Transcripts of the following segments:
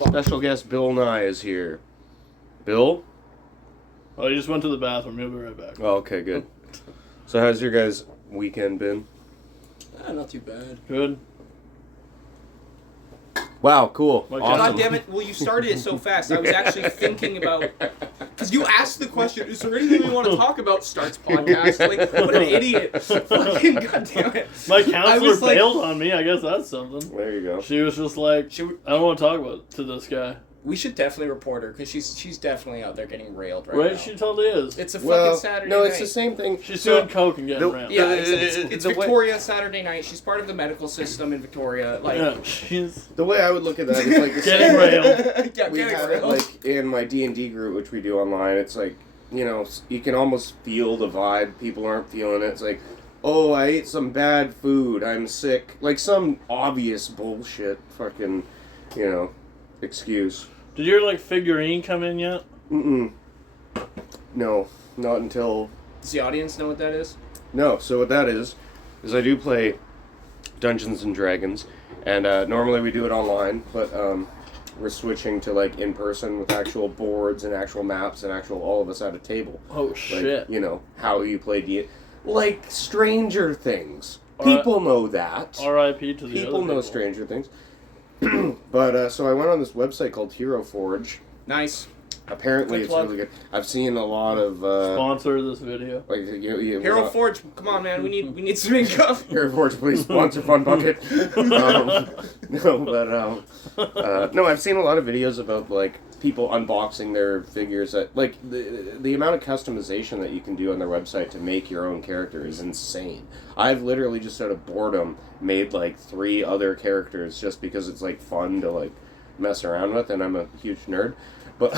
Special guest Bill Nye is here. Bill? Oh, he just went to the bathroom. He'll be right back. Oh, okay, good. So how's your guys' weekend been? Not too bad. Good. Wow, cool. Like, Awesome. God damn it! Well, you started it so fast. I was actually thinking about because you asked the question. Is there anything we want to talk about? Starts podcast. Like, what an idiot! Fucking god damn it! My counselor was like- bailed on me. I guess that's something. There you go. She was just like, I don't want to talk about to this guy. We should definitely report her because she's definitely out there getting railed right Right? now. She totally is. It's a fucking Saturday no, night. it's the same thing. She's doing coke and getting around. Yeah, it's the way- Victoria Saturday night. She's part of the medical system in Victoria. Like, Yeah, she's The way I would look at that is like the getting same- railed. yeah, We getting have it railed. like in my D&D group, which we do online. It's like, you know, you can almost feel the vibe. People aren't feeling it. It's like, oh, I ate some bad food. I'm sick. Like some obvious bullshit fucking, you know, excuse. Did your figurine come in yet? Mm-mm. No, not until... Does the audience know what that is? No, so what that is I do play Dungeons and Dragons, and normally we do it online, but we're switching to in person with actual boards and actual maps and actual all of us at a table. Oh shit! You know how you play D. Like Stranger Things. R- People know that. R.I.P. to the People other know people. Stranger Things. But so I went on this website called Hero Forge. Nice. Apparently, Good it's plug. really good. I've seen a lot of Sponsor this video. Hero Forge, come on, man. We need some income. Hero Forge, please sponsor FUNBUCKET. No, I've seen a lot of videos about people unboxing their figures. That the amount of customization that you can do on their website to make your own character is insane. I've literally just out of boredom made 3 other characters just because it's fun to mess around with, and I'm a huge nerd. But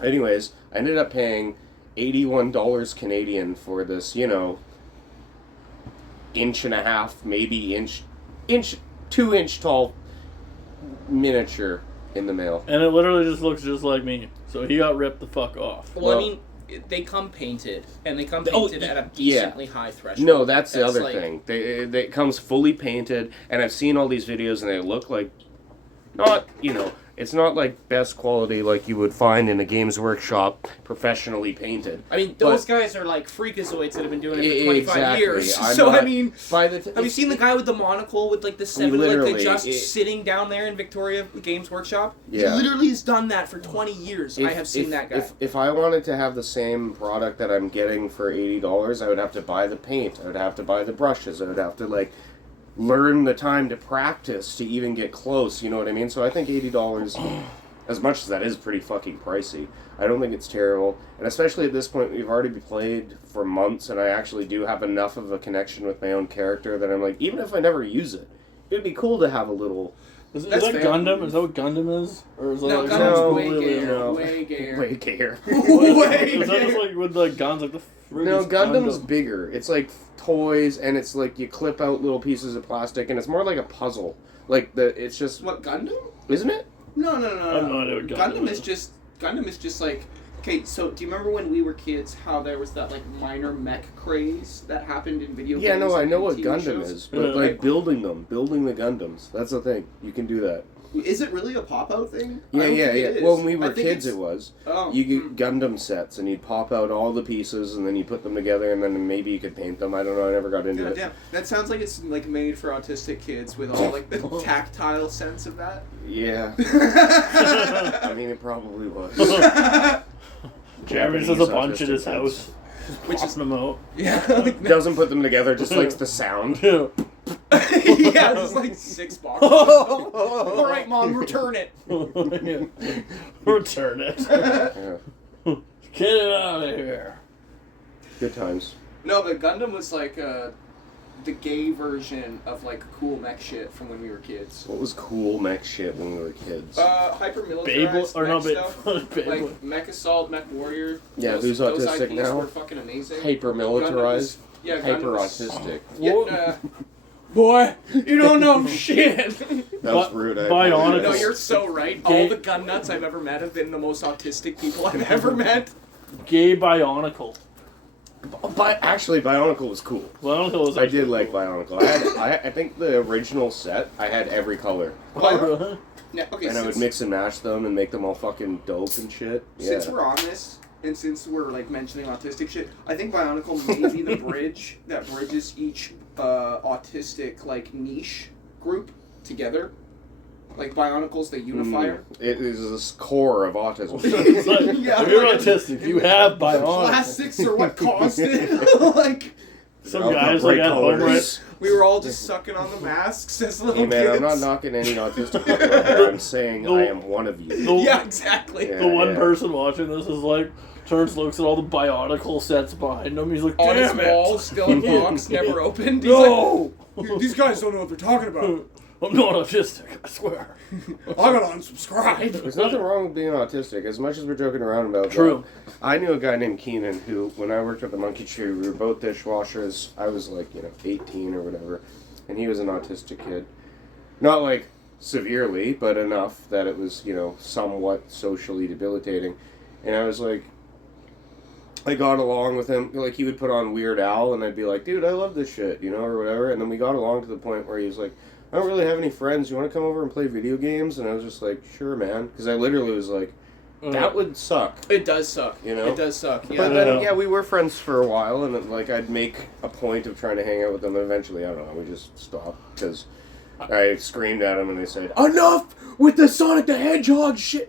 anyways, I ended up paying $81 Canadian for this, 1.5 maybe 2-inch tall miniature in the mail. And it literally just looks just like me. So he got ripped the fuck off. Well, I mean, they come painted, and they come painted at a decently high threshold. No, that's the other thing. It comes fully painted, and I've seen all these videos, and they look like not, it's not best quality like you would find in a Games Workshop professionally painted. I mean, those guys are freakazoids that have been doing it for 25 exactly. years. Have you seen the guy with the monocle with the 7 sitting down there in Victoria Games Workshop? Yeah. He literally has done that for 20 years. I have seen that guy. If I wanted to have the same product that I'm getting for $80, I would have to buy the paint. I would have to buy the brushes. I would have to learn the time to practice to even get close, you know what I mean? So I think $80, as much as that is pretty fucking pricey, I don't think it's terrible. And especially at this point, we've already played for months, and I actually do have enough of a connection with my own character that I'm even if I never use it, it'd be cool to have a little... Is that Gundam? Is that what Gundam is? Or is that Gundam's way gayer. no. Way gayer. Way gayer. Is that just with guns the No, Gundam's bigger. It's toys, and it's you clip out little pieces of plastic, and it's more like a puzzle. It's just... What, Gundam? Isn't it? No. I have no idea what Gundam is. Gundam is just okay, so do you remember when we were kids how there was that minor mech craze that happened in video games? Yeah, no, I know what TV Gundam shows? is, but building the Gundams, that's the thing. You can do that. Is it really a pop-out thing? Yeah. Well, when we were kids, it was. Oh. You get Gundam sets, and you'd pop out all the pieces, and then you put them together, and then maybe you could paint them. I don't know. I never got into it. Damn. That sounds like it's made for autistic kids with all the tactile sense of that. Yeah. I mean, it probably was. Jeremy has a bunch at his house. Which is them out. Yeah. Doesn't put them together, just likes the sound. Yeah. Yeah, just 6 boxes. All right, Mom, return it. Return it. Yeah. Get it out of here. Good times. No, but Gundam was the gay version of cool mech shit from when we were kids. What was cool mech shit when we were kids? Hyper militarized mech stuff. Beyblade. Mech Assault, Mech Warrior. Yeah, those who's autistic IPs now? were fucking amazing. Hyper militarized. Yeah, Hyper autistic. Yeah, boy, you don't know shit. That was rude. Bionicle. No, you're so right. All the gun nuts I've ever met have been the most autistic people I've ever met. Gay Bionicle. But actually, Bionicle was cool. Bionicle was I did like Bionicle. I think the original set, I had every color. Yeah, okay, And I would mix and match them and make them all fucking dope and shit. Since Yeah. we're on this, and since we're like mentioning autistic shit, I think Bionicle may be the bridge that bridges each autistic like niche group together. Like Bionicle's the unifier. It is this core of autism. It's like, Yeah, if you're like- autistic, you have Bionicle. Plastics are what caused it. Like Some All guys bright like at home, colors. right? we were all just sucking on the masks as little Hey man, kids. I'm not knocking any autistic people out there. I'm saying I am one of you. Yeah, exactly. Yeah. The one person watching this is like, turns, looks at all the Bionicle sets behind him. He's like, On his damn it. wall, still in box, never opened. He's No! like, these guys don't know what they're talking about. I'm not autistic, I swear. I gotta unsubscribe. There's nothing wrong with being autistic, as much as we're joking around about True. that. I knew a guy named Keenan who, when I worked at the Monkey Tree, we were both dishwashers. I was like, 18 or whatever, and he was an autistic kid. Not like severely, but enough that it was, somewhat socially debilitating. And I was like, I got along with him. Like, he would put on Weird Al, and I'd be like, dude, I love this shit, or whatever. And then we got along to the point where he was like, I don't really have any friends. You want to come over and play video games? And I was just like, sure, man. Because I literally was like, that would suck. It does suck. You know? It does suck. Yeah. But then, yeah, we were friends for a while, and I'd make a point of trying to hang out with them. And eventually, I don't know, we just stopped because I screamed at him, and they said, "Enough with the Sonic the Hedgehog shit!"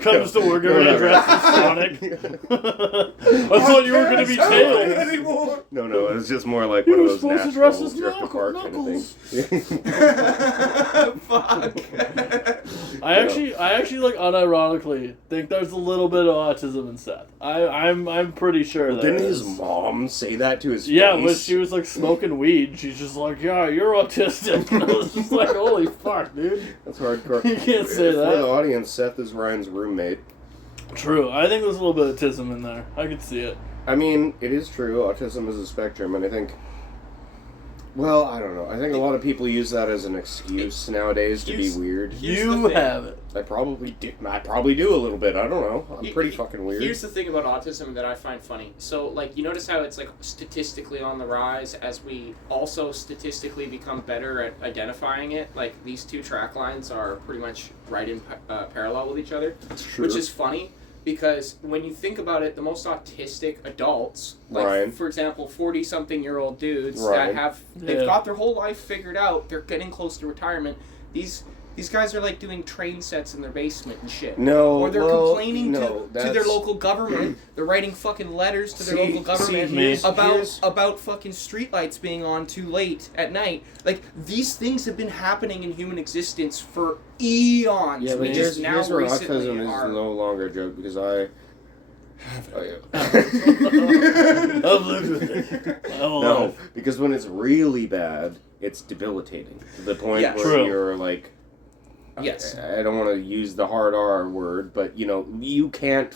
Comes to work every day dressed as Sonic. I thought you were going to be Tails. Anymore. No, it was just more like You one of were those supposed to natural dress as drift apart kind of Knuckles. thing. Fuck. I actually like unironically think there's a little bit of autism in Seth. I'm pretty sure that. Didn't his mom say that to his face? Yeah, when she was like smoking weed, she's just like, yeah, you're autistic. And I was just like, holy fuck, dude. That's hardcore. You can't say For that. the audience, Seth is Ryan's roommate. True. I think there's a little bit of autism in there. I could see it. I mean, it is true. Autism is a spectrum, and I think... Well, I don't know. I think a lot of people use that as an excuse nowadays to be weird. Here's the You thing. have it. I probably do a little bit. I don't know. I'm pretty fucking weird. Here's the thing about autism that I find funny. So, like, you notice how it's, like, statistically on the rise as we also statistically become better at identifying it? Like, these two track lines are pretty much right in parallel with each other. Sure. Which is funny because when you think about it, the most autistic adults, like, Ryan. for example, 40-something-year-old dudes Ryan. that they've Yeah. got their whole life figured out, they're getting close to retirement, these guys are, like, doing train sets in their basement and shit. No, Or they're well, complaining no, to their that's- local government. They're writing fucking letters to their See- local government see, here's- about fucking streetlights being on too late at night. Like, these things have been happening in human existence for eons. Yeah, but we just now here's where recently autism is are. no longer a joke because I... I've lived with it. My whole No, life. because when it's really bad, it's debilitating to the point Yeah, where true. you're like... Yes. I don't want to use the hard R word, but, you can't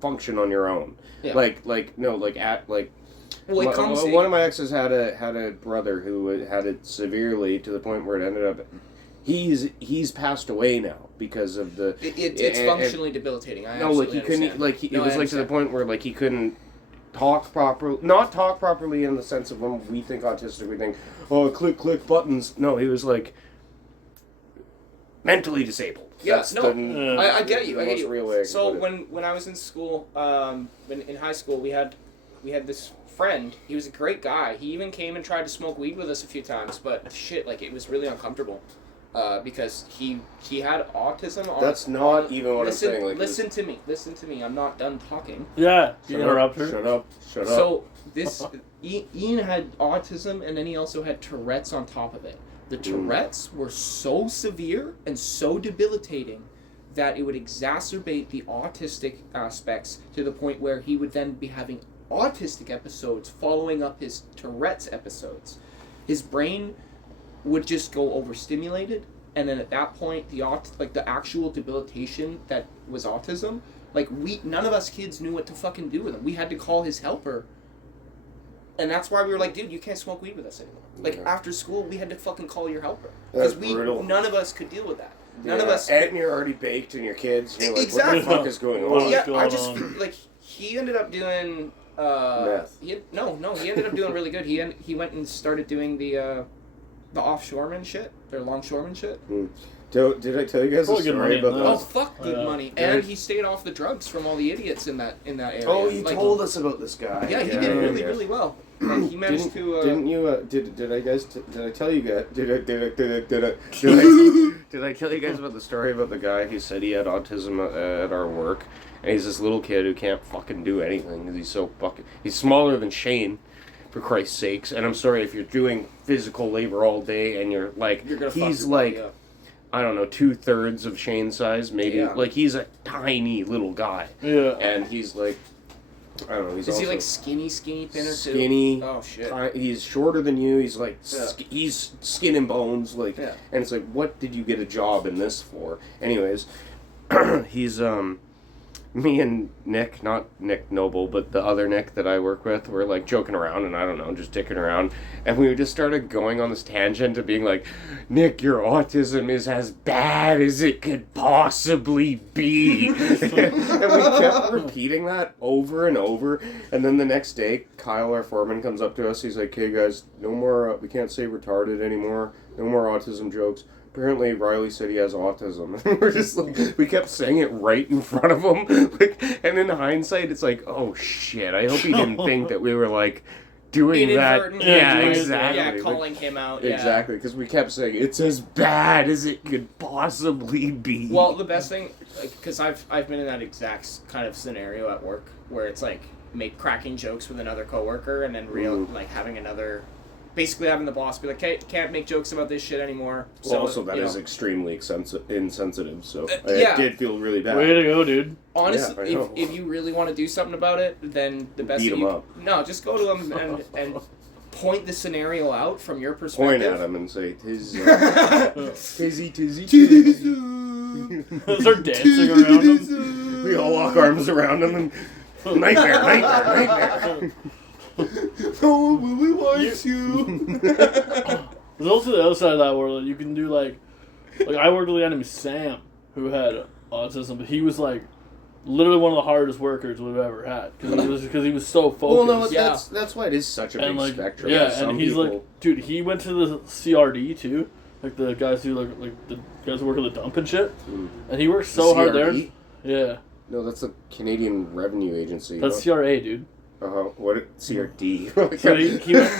function on your own. Yeah. Well, it comes one of my exes had a brother who had it severely to the point where it ended up... He's passed away now because of the... It's and- functionally debilitating. I No, like absolutely he couldn't. understand. Like it No, I was like to the understand. point where like he couldn't talk properly. Not talk properly in the sense of when we think autistic, we think, oh, click buttons. No, he was like mentally disabled. Yeah, That's no, the- I get you. I get most you. real way I can So put it. when I was in school, in high school, we had this friend. He was a great guy. He even came and tried to smoke weed with us a few times, but shit, like it was really uncomfortable. Because he had autism. That's not even what I'm saying. Like, listen to me. I'm not done talking. Yeah, you Shut interrupt her. Shut up. So this Ian had autism, and then he also had Tourette's on top of it. The Tourette's were so severe and so debilitating that it would exacerbate the autistic aspects to the point where he would then be having autistic episodes following up his Tourette's episodes. His brain would just go overstimulated, and then at that point the actual debilitation that was autism, like none of us kids knew what to fucking do with him. We had to call his helper, and that's why we were like, dude, you can't smoke weed with us anymore. Like Yeah. after school we had to fucking call your helper That's because brutal. none of us could deal with that. None of us. And you're already baked and your kids. And you're like, Exactly. what the fuck is going What on? is Yeah, going I just on? like he ended up doing. Meth. He ended up doing really good. He went and started doing the offshoreman shit, or longshoreman shit. Did I tell you guys the Probably good story money in about that. Oh that? fuck, good Yeah. money, Yeah. and he stayed off the drugs from all the idiots in that area. Oh, you Like, told us about this guy. Yeah, he did really yeah. really well. Like, he managed to. Didn't you? Did I guys? Did I tell you guys? Did I tell you guys about the story about the guy who said he had autism at our work, and he's this little kid who can't fucking do anything because he's so fucking. He's smaller than Shane, for Christ's sakes. And I'm sorry if you're doing physical labor all day and you're like, You're gonna fuck he's your body like, up. I don't know, 2/3 of Shane's size, maybe. Yeah. Like he's a tiny little guy, Yeah. and he's like, I don't know. He's Is also he like skinny thinner skinny. too? Oh shit. He's shorter than you. He's like Yeah. he's skin and bones. Like, Yeah. and it's like, what did you get a job in this for? Anyways, he's me and Nick, not Nick Noble, but the other Nick that I work with, were like joking around and I don't know, just dicking around, and we just started going on this tangent of being like, Nick, your autism is as bad as it could possibly be. And we kept repeating that over and over, and then the next day, Kyle, our foreman, comes up to us, he's like, hey guys, no more, we can't say retarded anymore, no more autism jokes. Apparently, Riley said he has autism. And we're just like, we kept saying it right in front of him. Like, and in hindsight, it's like, oh shit, I hope he didn't think that we were like doing that. Inadvertently Yeah, doing it, exactly. Yeah, Like, calling him out. Yeah. exactly, because we kept saying it's as bad as it could possibly be. Well, the best thing, because I've been in that exact kind of scenario at work where it's like cracking jokes with another coworker and then like having another. Basically having the boss be like, hey, can't make jokes about this shit anymore. Well, So, also, that you is know. extremely insensitive, so yeah. I did feel really bad. Way to go, dude. Honestly, Yeah, I know. if you really want to do something about it, then the best Beat thing him you up. no, just go to him and point the scenario out from your Point perspective. at him and say, tizzy, tizzy, tizzy. Start dancing around him. We all lock arms around him and nightmare. Oh, we want you. There's also the other side of that where you can do like I worked with the enemy Sam who had autism, but he was like literally one of the hardest workers we've ever had because he was so focused. Well, no, Yeah. that's why it is such a big and like spectrum. yeah, Some and he's people, like, dude, he went to the CRD too, like the guys who like the guys who work at the dump and shit, and he works so hard there. CRD? Yeah, No, that's the Canadian Revenue Agency. that's CRA, dude. What? CRD. So he went.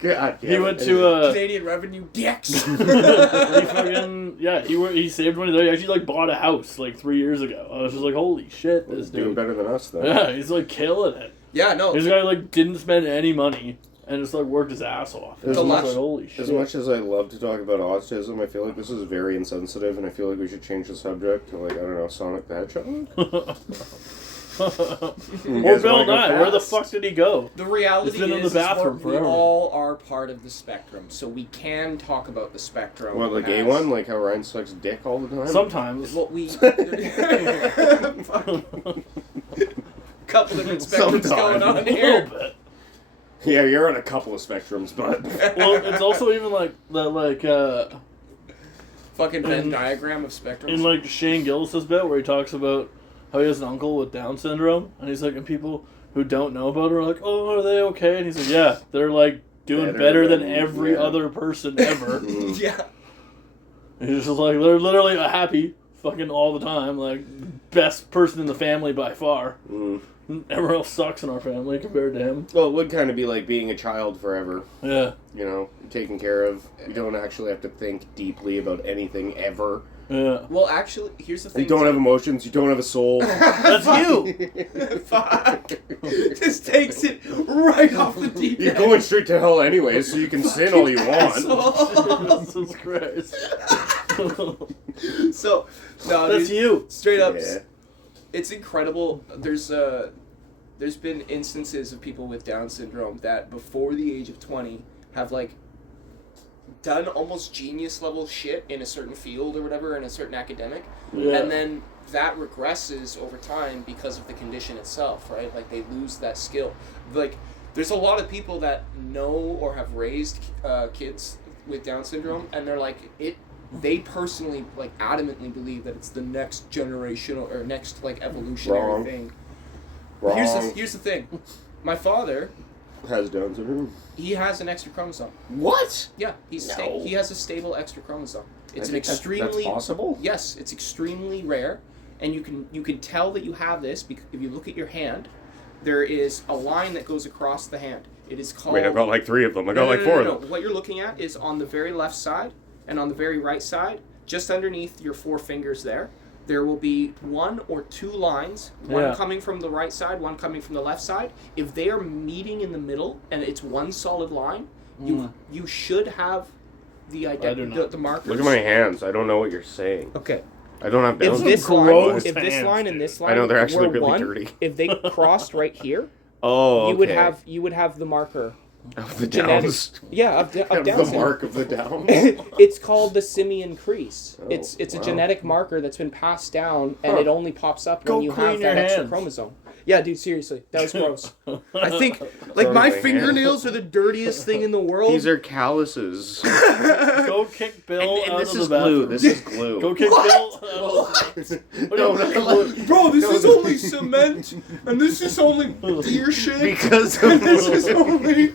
God damn He went it. to Canadian revenue dicks. he fucking he saved money there. He actually like bought a house like 3 years ago. I was just like, holy shit, this He's doing dude. better than us, though. Yeah, he's like killing it. Yeah, no. This guy like didn't spend any money and just like worked his ass off. As It was much- like, holy shit. As much as I love to talk about autism, I feel like this is very insensitive, and I feel like we should change the subject to, like, I don't know, Sonic the Hedgehog? Or guys Bill wanna go Nye, where the fast? fuck did he go? The reality He's been in the is bathroom we forever. all are part of the spectrum, so we can talk about the spectrum. What, the gay as- one? Like how Ryan sucks dick all the time? Sometimes. What we couple different spectrums going on A here. little bit. Yeah, you're on a couple of spectrums, but... Well, it's also even like that, like Fucking Venn in- diagram of spectrums. in like Shane Gillis's bit where he talks about how he has an uncle with Down syndrome, and he's like, and people who don't know about it are like, oh, are they okay? And he's like, yeah, they're like doing better than every yeah. other person ever. yeah. And he's just like, they're literally happy fucking all the time, like best person in the family by far. Mm. Everyone else sucks in our family compared to him. Well, it would kind of be like being a child forever, Yeah, you know, taken care of. You don't actually have to think deeply about anything ever. yeah. Well, actually, here's the thing. You don't have emotions, you don't have a soul. That's you. Fuck. Just takes it right off the deep You're end. going straight to hell anyway, so you can sin all you want. Asshole. Jesus Christ. So, no, That's dude, you. straight up, Yeah. it's incredible. There's been instances of people with Down syndrome that before the age of 20 have like done almost genius level shit in a certain field or whatever, in a certain academic, Yeah. and then that regresses over time because of the condition itself, right? Like they lose that skill. Like there's a lot of people that know or have raised kids with Down syndrome, and they're like, it they personally like adamantly believe that it's the next generational or next like evolutionary Wrong. thing. Wrong. Here's the thing. My father, Has Down syndrome. he has an extra chromosome. What? Yeah, No. he has a stable extra chromosome. It's an I think extremely That's possible. yes, it's extremely rare, and you can tell that you have this because if you look at your hand, there is a line that goes across the hand. It is called. Wait, I've got like 3 of them. I got No, like no, 4 no, of no. them. What you're looking at is on the very left side and on the very right side, just underneath your 4 fingers there. There will be 1 or 2 lines, one Yeah. coming from the right side, one coming from the left side. If they are meeting in the middle and it's one solid line, you should have the the markers. Look at my hands. I don't know what you're saying. Okay. I don't have Down If this syndrome. line, gross if this hands, line and this line I know they're actually were really one, dirty. if they crossed right here, Oh, you would have the marker. Of the genetic- Downs. Yeah, of Of Down the syndrome. mark of the Downs. It's called the simian crease. Oh, It's a wow. genetic marker that's been passed down, and Huh. it only pops up Go when you clean have your that extra hands. chromosome. Yeah, dude, seriously, that was gross. I think Sorry, my my hand. fingernails are the dirtiest thing in the world. These are calluses. Go kick Bill And out this of is the glue. bathroom. This is glue. Go kick What? Bill out of the No, Bro, this No, is no. only cement, and this is only deer shit. because and of this is only.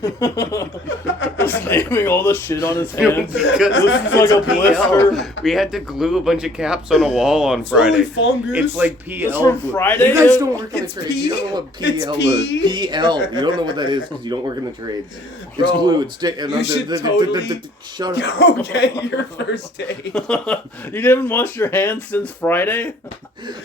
Just naming all the shit on his hands. because This is like a blister. PL. We had to glue a bunch of caps on a wall on It's only Friday. fungus. It's like PL. This from glue. Friday, You guys dude? don't work in the It's trades. You don't know what P. It's PL P. is. PL. You don't know what that is because you don't work in the trades. It's Bro, glue. It's and you should totally- shut up. Okay, your first day. You didn't wash your hands since Friday?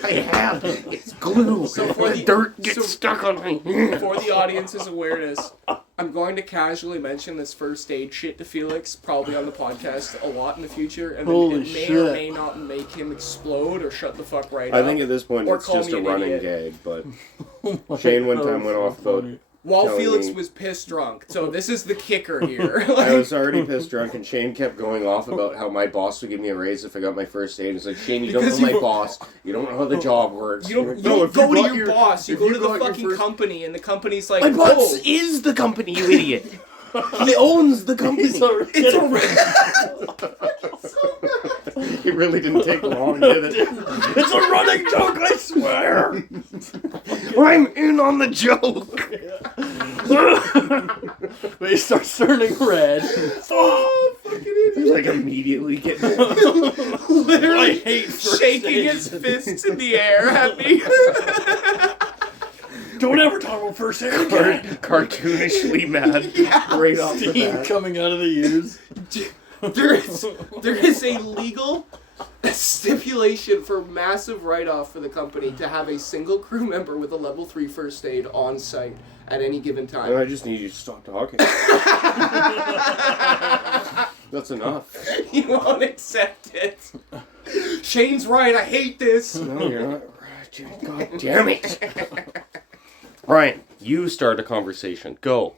I have. It's glue. So for the- dirt gets so- stuck on my hand. For the audience's awareness, I'm going to casually mention this first aid shit to Felix, probably on the podcast a lot in the future, and then Holy it may or shit. may not make him explode or shut the fuck right I up. think at this point Or it's call just me a an running idiot. gag, but Shane one time went off about While telling Felix me- was pissed drunk. So this is the kicker here. I was already pissed drunk, and Shane kept going off about how my boss would give me a raise if I got my first aid. He's like, Shane, you don't Because know my you- boss. You don't know how the job works. You don't, Like, you "No, don't if go to got your boss. You if go to the got your fucking first-" company, and the company's like, My boss oh, is the company, you idiot. He owns the company. it's a It really didn't take long, did it? It's a running joke, I swear! I'm in on the joke. But he starts turning red. oh, fucking idiot. He's like immediately getting. I Literally hate first shaking aid. his fists in the air at me. Don't ever talk about first aid again. Cartoonishly mad. Yeah. Right off the Steam bat. coming out of the ears. there is a legal stipulation for massive write-off for the company to have a single crew member with a level 3 first aid on site at any given And time. I just need you to stop talking. That's enough. You won't accept it. Shane's right, I hate this. No, you're not right. God damn it. Ryan, you start a conversation. Go.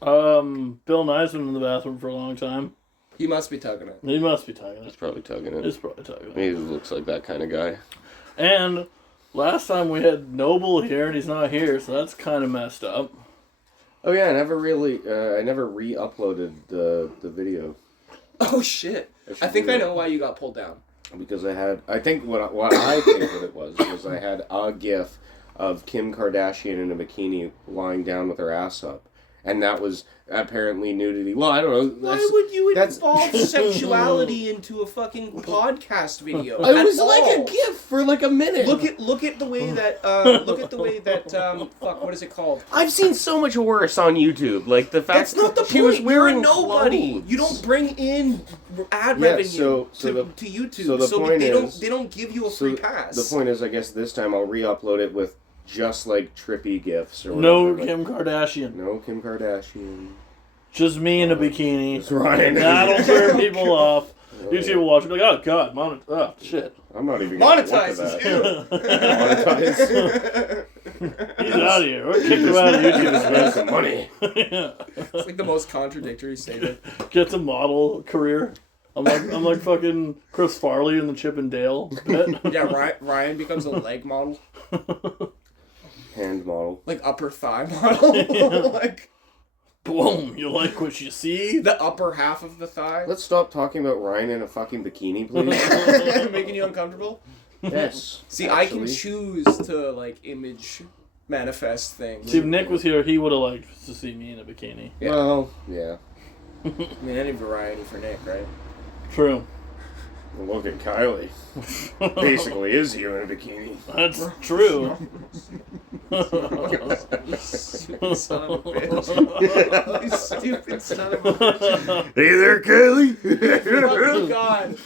Bill Nye's been in the bathroom for a long time. He must be tugging it. He must be tugging He's it. probably tugging it. He's probably tugging it. He looks like that kind of guy. And last time we had Noble here, and he's not here, so that's kind of messed up. Oh yeah, I never re-uploaded the video Oh shit. I think I know why you got pulled down. because I think what I think what it was I had a GIF of Kim Kardashian in a bikini lying down with her ass up, and that was apparently nudity. Well, I don't know. Why would you that's- involve sexuality into a fucking podcast video? It at was like all? a GIF for like a minute. Look at the way that fuck, what is it called? I've seen so much worse on YouTube. Like the fact That's not the she point. was wearing You're a nobody. clothes. You don't bring in ad Yeah, revenue so to the- YouTube, so the so point they don't give you a So free pass. the point is, I guess this time I'll re-upload it with just like trippy GIFs or No whatever. Kim Kardashian. No Kim Kardashian. Just me in a bikini. It's Ryan. That'll turn people off. YouTube will watch it, be like, oh god, oh shit. I'm not even gonna look at Monetizes that. you. Monetize. He's out of here. We'll kick him out of Just YouTube. make some money. Yeah. It's like the most contradictory statement. Gets a model career. I'm like fucking Chris Farley in the Chip and Dale bit. Yeah, Ryan becomes a leg model, Hand model. like upper thigh model, like. Boom! You like what you see? The upper half of the thigh. Let's stop talking about Ryan in a fucking bikini, please. Making you uncomfortable? Yes. See, actually. I can choose to, like, image manifest things. See, if Nick was here, he would have liked to see me in a bikini. Yeah. Well, yeah. I mean, any variety for Nick, right? True. Look at Kylie. Basically is you in a bikini. That's true. You stupid son of a bitch. You stupid son of a bitch. Hey there, Kylie. Oh, God.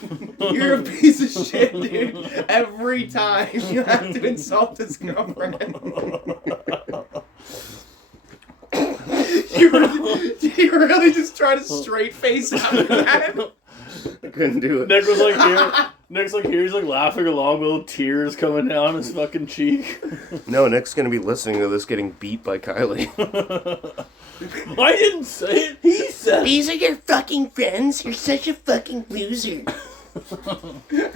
You're a piece of shit, dude. Every time you have to insult his girlfriend. Did you really just try to straight face after that? I couldn't do it. Nick was like here. Nick's like here. He's like laughing along with little tears coming down his fucking cheek. No, Nick's gonna be listening to this getting beat by Kylie. I didn't say it. He said. These are your fucking friends. You're such a fucking loser.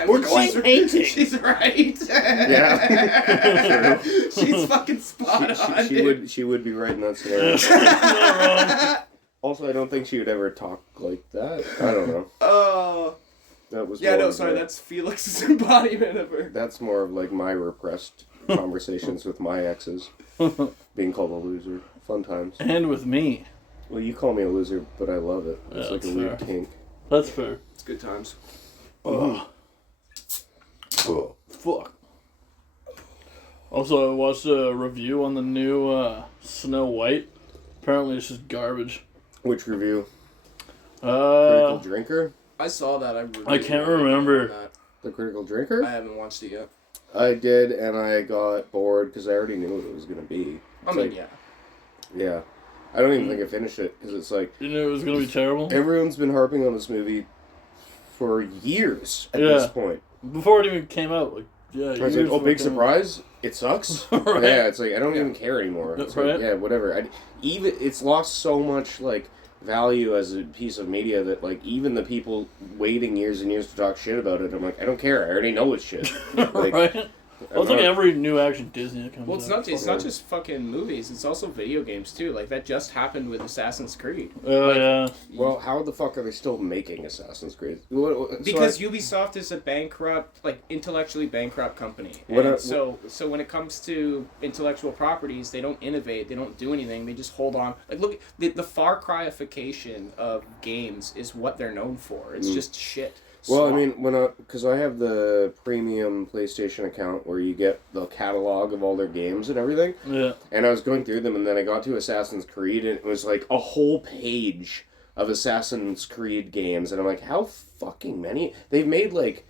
We're going painting. She's right. Yeah. She's fucking spot on. She would be right in that scenario. Not wrong. Also, I don't think she would ever talk like that. I don't know. Oh. That was Yeah, more no, of sorry, a- that's Felix's embodiment of her. That's more of like my repressed conversations with my exes. Being called a loser. Fun times. And with me. Well, you call me a loser, but I love it. It's Yeah, like a that's weird fair. kink. That's fair. It's good times. Oh. Fuck. Also, I watched a review on the new Snow White. Apparently, it's just garbage. Which review? Critical Drinker? I saw that. I can't remember. The Critical Drinker? I haven't watched it yet. I did, and I got bored because I already knew what it was going to be. I It's mean, like, yeah. yeah. I don't even think I finished it because it's like You knew it was gonna be terrible everyone's been harping on this movie for years at Yeah. this point. before it even came out. Like, yeah, I was years like, oh, before big it came out. surprise! It sucks. Right. Yeah, it's like I don't even care anymore. It's like, Right. yeah, whatever. Even it's lost so much like value as a piece of media that like even the people waiting years and years to talk shit about it, I'm like, I don't care. I already know it's shit. Like, Right? Well, it's like every new action Disney that comes Well, it's out. not just fucking movies. It's also video games too. Like that just happened with Assassin's Creed. Oh, yeah. Well, how the fuck are they still making Assassin's Creed? Because Ubisoft is a bankrupt, like intellectually bankrupt company. What And are- so when it comes to intellectual properties, they don't innovate. They don't do anything. They just hold on. Like look, the Far Cryification of games is what they're known for. It's just shit. Well, I Slop. mean, because I have the premium PlayStation account where you get the catalog of all their games and everything, Yeah. and I was going through them, and then I got to Assassin's Creed, and it was like a whole page of Assassin's Creed games, and I'm like, how fucking many? They've made like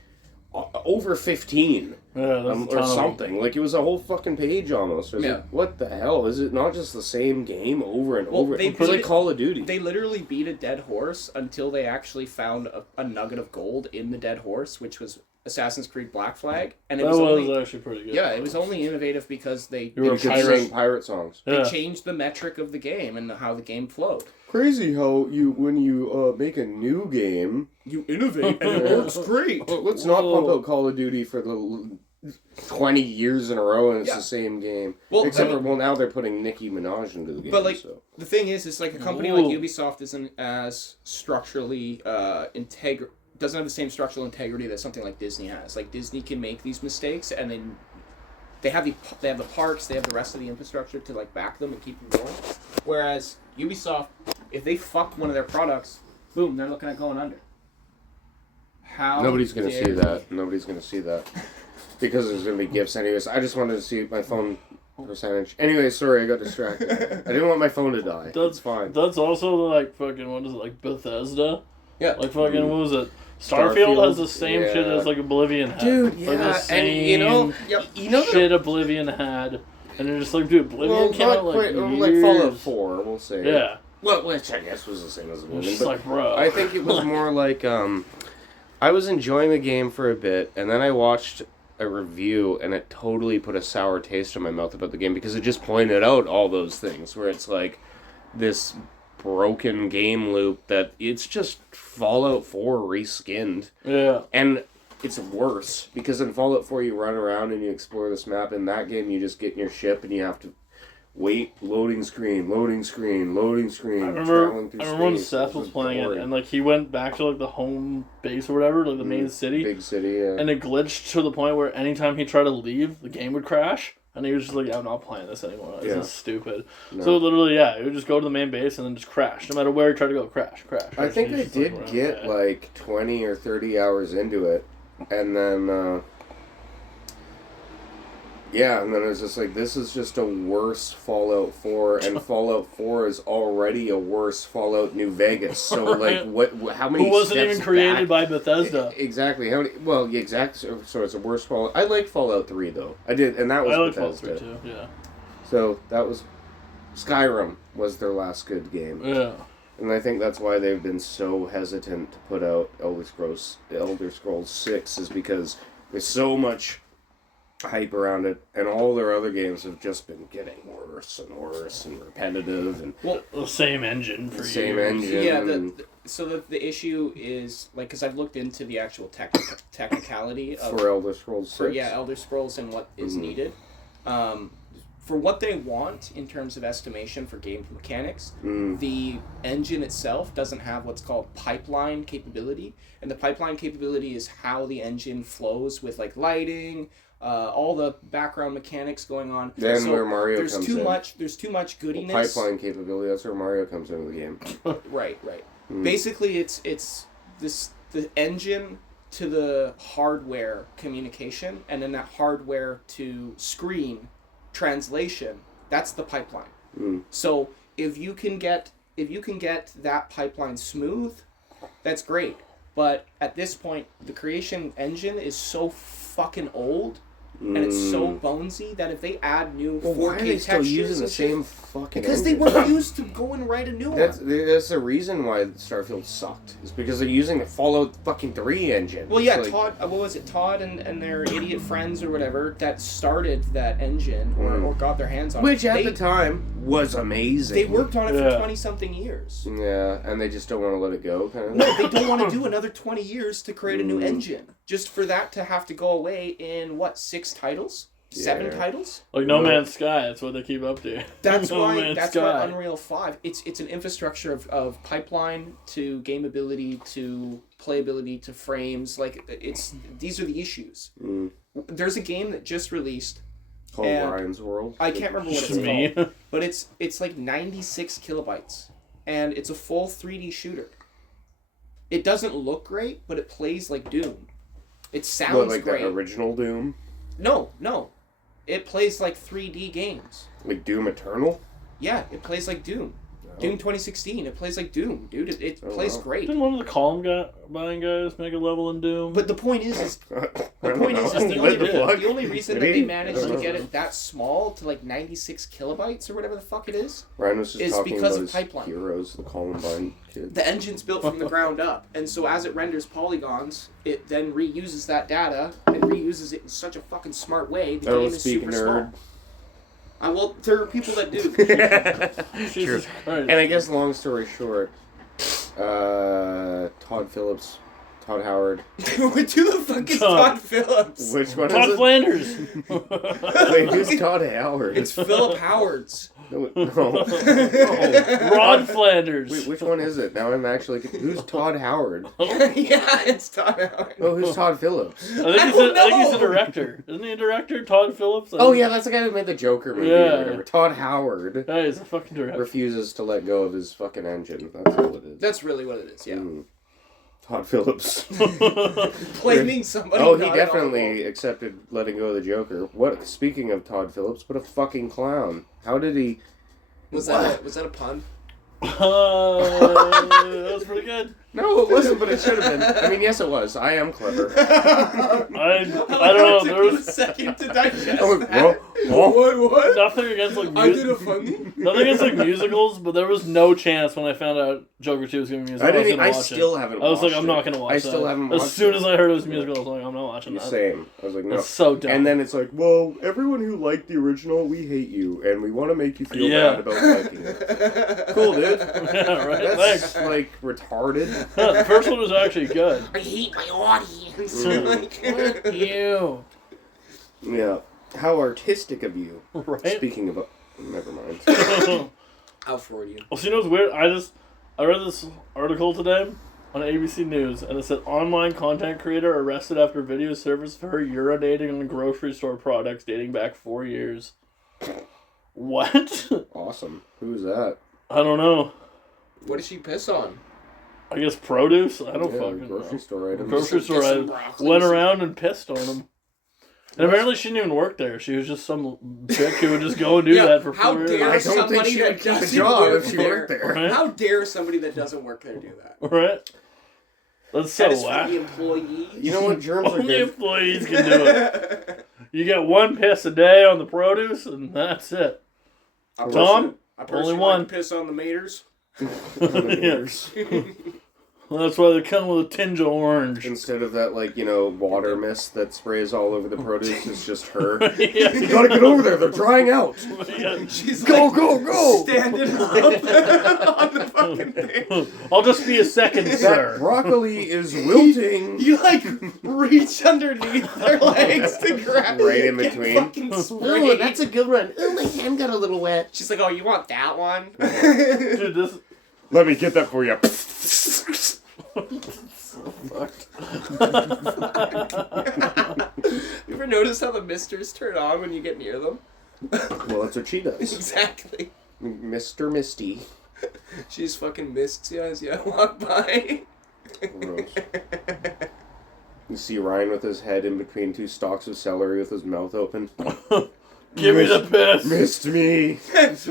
over 15 Yeah, that's a ton or of them. something. Like it was a whole fucking page almost. I was Yeah. like, what the hell? Is it not just the same game over and Well, over? they It's like beat- Call of Duty. They literally beat a dead horse until they actually found a nugget of gold in the dead horse, which was Assassin's Creed Black Flag, and it That was was only actually pretty good. yeah, it was only innovative because they You were a You could pirate. sing pirate songs. Yeah. changed the metric of the game and how the game flowed. Crazy how when you make a new game, You innovate and it works great. let's not pump Whoa. out Call of Duty for the 20 years in a row and it's Yeah. the same game. Well, Except I for, well, now they're putting Nicki Minaj into the game. But, like, so. The thing is, it's like a company Ooh. like Ubisoft isn't as structurally doesn't have the same structural integrity that something like Disney has. Like Disney can make these mistakes, and then they have the parks, they have the rest of the infrastructure to like back them and keep them going. Whereas Ubisoft, if they fuck one of their products, boom, they're looking at going under. How Nobody's going to dare see you. that. Nobody's going to see that. Because there's going to be gifts anyways. I just wanted to see my phone percentage. Anyway, sorry, I got distracted. I didn't want my phone to die. That's fine. That's also like fucking, what is it, like Bethesda? Yeah. Like fucking, what was it? Starfield has the same yeah. shit as like Oblivion had. Dude, Like the yeah, same and you know the- shit Oblivion had. And they're just like, dude, Oblivion well, came not out like quite, years. like Fallout 4, we'll say. Yeah. Well, which I guess was the same as It's Oblivion. just But like, bro. I think it was more like, I was enjoying the game for a bit, and then I watched a review, and it totally put a sour taste in my mouth about the game, because it just pointed out all those things, where it's like this broken game loop that it's just Fallout 4 reskinned. Yeah. And it's worse, because in Fallout 4 you run around and you explore this map. In that game you just get in your ship and you have to wait, loading screen, loading screen, loading screen. I remember when space. Seth It was playing it, boring. and like he went back to like the home base or whatever, like the main city, Big city, yeah. and it glitched to the point where anytime he tried to leave, the game would crash, and he was just like, "I'm not playing this anymore. This is stupid." No. So literally, yeah, he would just go to the main base and then just crash, no matter where he tried to go, crash. I think He I just, did ran get away. like 20 or 30 hours into it, and then and then it was just like, this is just a worse Fallout 4, and Fallout 4 is already a worse Fallout New Vegas. So like, how many? Who wasn't steps even created back? by Bethesda? Exactly. How many? Well, yeah, exactly. So it's a worse Fallout. I like Fallout 3 though. I did, and that was I like Fallout Bethesda. 3 too. Yeah. So that was Skyrim was their last good game. Yeah. And I think that's why they've been so hesitant to put out Elder Scrolls 6, is because there's so much hype around it, and all their other games have just been getting worse and repetitive, and The same engine for the same years. engine. Yeah, and so the issue is, like, because I've looked into the actual technicality of for Elder Scrolls 6. Elder Scrolls and what is Mhm. needed. For what they want in terms of estimation for game mechanics, the engine itself doesn't have what's called pipeline capability, and the pipeline capability is how the engine flows with like lighting, all the background mechanics going on. Then where Mario there's comes too in. much. There's too much Well, goodiness. pipeline capability, that's where Mario comes into the game. Right. Basically, it's the engine to the hardware communication, and then that hardware to screen translation. That's the pipeline. So if you can get that pipeline smooth, that's great. But at this point, the creation engine is so fucking old. And it's so bonesy that if they add new 4K why are they still textures using the and shit- same fucking because engine? they refused to go and write a new one. That's the reason why Starfield sucked. Is because they're using the Fallout fucking 3 engine. Well, yeah, It's like, Todd. What was it? Todd and their idiot friends or whatever that started that engine or got their hands on which it. at the time was amazing. They worked on it Yeah. for 20-something years. Yeah, and they just don't want to let it go, kind of. No, they don't want to do another 20 years to create a new engine. Just for that to have to go away in, 6 titles? 7 Yeah. titles? Like No Man's Sky, that's what they keep up to. That's No why Man's that's Sky. why Unreal 5, it's an infrastructure of pipeline to gameability to playability to frames. Like, these are the issues. There's a game that just released Called and Ryan's World. I can't remember what To it's me. called, but it's like 96 kilobytes, and it's a full 3D shooter. It doesn't look great, but it plays like Doom. It sounds What, like great. the original Doom? No, it plays like 3D games. Like Doom Eternal? Yeah, it plays like Doom. Doom 2016. It plays like Doom, dude. It Oh, plays wow. great. Didn't one of the buying guys make a level in Doom? But the point is the the only reason that they managed to get it. it that small to like 96 kilobytes or whatever the fuck it is, Ryan was just It's talking because about of his pipeline. heroes, the Columbine kids. the engine's built from the ground up, and so as it renders polygons, it then reuses that data and reuses it in such a fucking smart way. The game is speak super nerd. small. Well, there are people that do. Jesus Christ. And I guess, long story short, Todd Howard. To the fucking Todd Phillips. Which one Todd is it? Flanders. Wait, who's Todd Howard? It's Philip Howard's. No. Rod Flanders. Wait, which one is it? Now I'm actually... Who's Todd Howard? Yeah, it's Todd Howard. Oh, who's Todd Phillips? I think he's a director. Isn't he a director? Todd Phillips? Oh, yeah, that's the guy who made the Joker movie Yeah. or whatever. Todd Howard Yeah, he's a fucking director. refuses to let go of his fucking engine. That's all it is. That's really what it is, yeah. Todd Phillips. Blaming somebody. Oh, he not at all. definitely accepted letting go of the Joker. What? Speaking of Todd Phillips, what a fucking clown. How did he... Was that a pun? That was pretty good. No, it wasn't, but it should have been. I mean, yes, it was. I am clever. I don't know. It There took you a was second to digest Oh, that. what? nothing against like I did a funny. nothing against like musicals, but there was no chance when I found out Joker 2 was gonna be a musical. I was still gonna watch haven't it. I was like, watched I'm it. not gonna watch I that. still haven't As watched soon it. as I heard it was a musical, I was like, I'm not watching that. Same. I was like, no. It's so dumb. And then it's like, well, everyone who liked the original, we hate you, and we want to make you feel Yeah. bad about liking it. Cool, dude. yeah, right. That's Thanks. like retarded. Yeah, the first one was actually good. I hate my audience. Ew. Yeah. How artistic of you. Right? Speaking of Never mind. How Freudian. Well, so you know what's weird? I read this article today on ABC News, and it said online content creator arrested after video surfaced for her urinating on grocery store products dating back 4 years. What? Awesome. Who's that? I don't know. What did she piss on? I guess produce? I don't Yeah, fucking grocery know. store items. Grocery store Get some items. broccoli, Went some- around and pissed on them. And apparently she didn't even work there. She was just some chick who would just go and do Yeah, that for how 4 years. dare I don't think somebody she that would keep a doesn't job work if she there. worked there. Right? How dare somebody that doesn't work there do that? Right? That's so That is for whack. the employees. You know what? Germs are Only good. employees can do it. You get one piss a day on the produce, and that's it. Tom? Only one. Piss on the maters. Yes. Well, that's why they come with a tinge of orange. Instead of that, like, water mist that sprays all over the produce, it's just her. Yeah. You gotta get over there, they're drying out. Yeah. She's Go, like go, go! standing up on the fucking thing. I'll just be a second, That sir. broccoli is wilting. You like reach underneath their legs to grab Right in get between. fucking Oh, sprayed. that's a good one. Oh, my hand got a little wet. She's like, oh, you want that one? Dude, this Let me get that for you. You ever notice how the misters turn on when you get near them? Well, that's what she does. Exactly. Mr. Misty. She just fucking mists you as you walk by. Gross. You see Ryan with his head in between two stalks of celery with his mouth open. give me the piss. Missed me.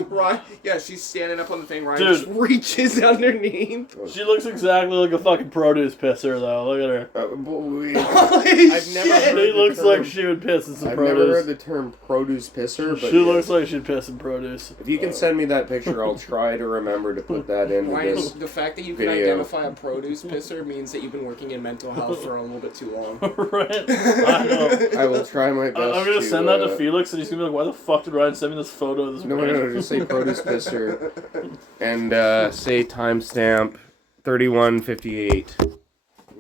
Ryan, yeah, she's standing up on the thing. Ryan Dude. just reaches underneath. She looks exactly like a fucking produce pisser, though. Look at her. Holy I've never shit. heard She the looks term- like she would piss in some I've never heard produce. the term produce pisser, but She yeah. looks like she'd piss in produce. If you can send me that picture, I'll try to remember to put that into Ryan, this. the fact that you can video. identify a produce pisser means that you've been working in mental health for a little bit too long. Right? I know. I will try my best. I'm gonna to, send that to Felix, and he's gonna be like, "Why the fuck did Ryan send me this photo of this?" No, man?" just say produce pisser, and say timestamp 31:58, and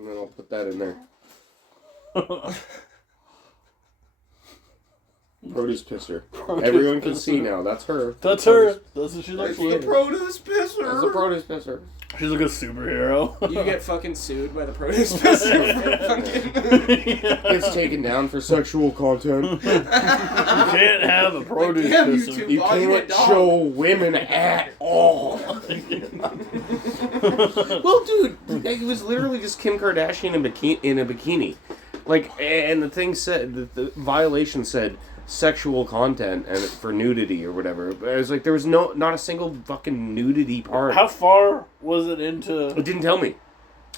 then I'll put that in there. Produce pisser. Everyone can see now. That's her. That's her. That's what she looks That's the like. produce That's a pisser. produce pisser. She's like a superhero. You get fucking sued by the produce pisser for fucking... It's taken down for sexual content. You can't have a produce damn, you pisser. two- You Body can't a dog. show women at all. Well, dude, it was literally just Kim Kardashian in a bikini. Like, and the thing said, the violation said sexual content and for nudity or whatever. But I was like, there was not a single fucking nudity part. How far was it It into? didn't tell me.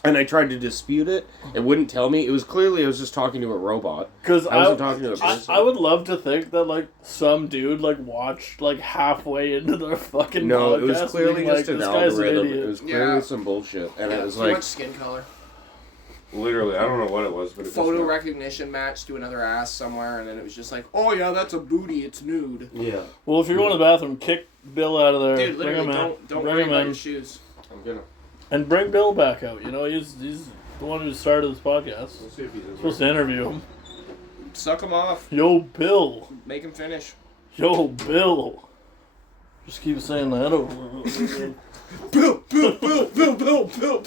And I tried to dispute it. It wouldn't tell me. It was clearly I was just talking to a robot. Because I wasn't talking to a person. I would love to think that like some dude like watched like halfway into their fucking No, podcast it was clearly being like, just an "This guy's an algorithm. idiot." It was clearly Yeah. some bullshit. And it was Too like, much skin color. literally, I don't know what it was, but it Photo was. recognition match to another ass somewhere, and then it was just like, oh yeah, that's a booty, it's nude. Yeah. Well, if you're going to the bathroom, kick Bill out of there. Dude, Bring literally, him in. don't Bring worry him about in. your shoes. I'm gonna. And bring Bill back out. You know, he's the one who started this podcast. We'll see if he's in Supposed to interview him. Suck him off. Yo, Bill. Make him finish. Yo, Bill. Just keep saying that over and over again. Bill, Bill, Bill, Bill, Bill, Bill.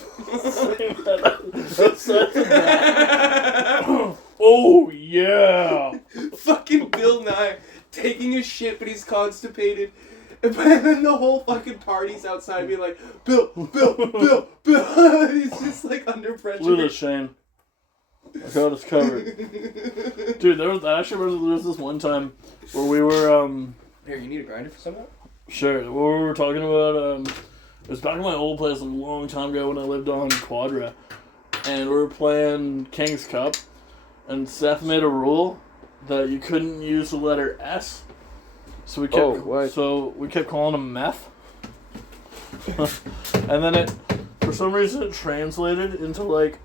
Oh, yeah. Fucking Bill Nye taking a shit, but he's constipated. And then the whole fucking party's outside being like, Bill, Bill, Bill, Bill. He's just like under pressure. Look at this, Shane. I got us covered. Dude, there was this one time where we were, Here, you need a grinder for someone? sure, where we were talking about, it was back in my old place a long time ago when I lived on Quadra. And we were playing King's Cup. And Seth made a rule that you couldn't use the letter S. So we kept calling him meth. And then for some reason it translated into like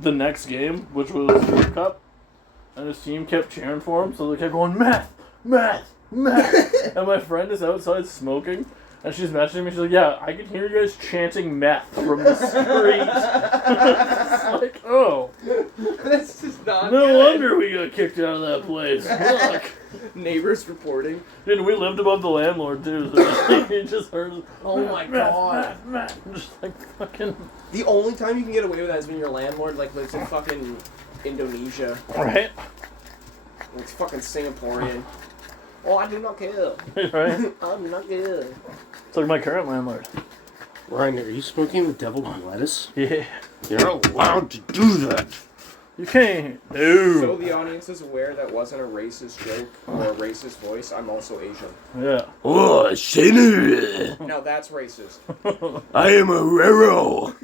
the next game, which was World Cup. And his team kept cheering for him, so they kept going, meth, meth, meth. And my friend is outside smoking. And she's messaging me, she's like, yeah, I can hear you guys chanting meth from the street. It's like, oh. That's just not No good. wonder we got kicked out of that place. Fuck. Neighbors reporting. Dude, we lived above the landlord too, so he just heard. Oh my god. Just like fucking. The only time you can get away with that is when your landlord like lives in fucking Indonesia. Right? It's fucking Singaporean. Oh, I do not care. Right? I'm not good. It's like my current landlord. Ryan, are you smoking the deviled lettuce? Yeah. You're not allowed to do that. You can't. No. So the audience is aware that wasn't a racist joke or a racist voice. I'm also Asian. Yeah. Oh, sinner! Now that's racist. I am a raro.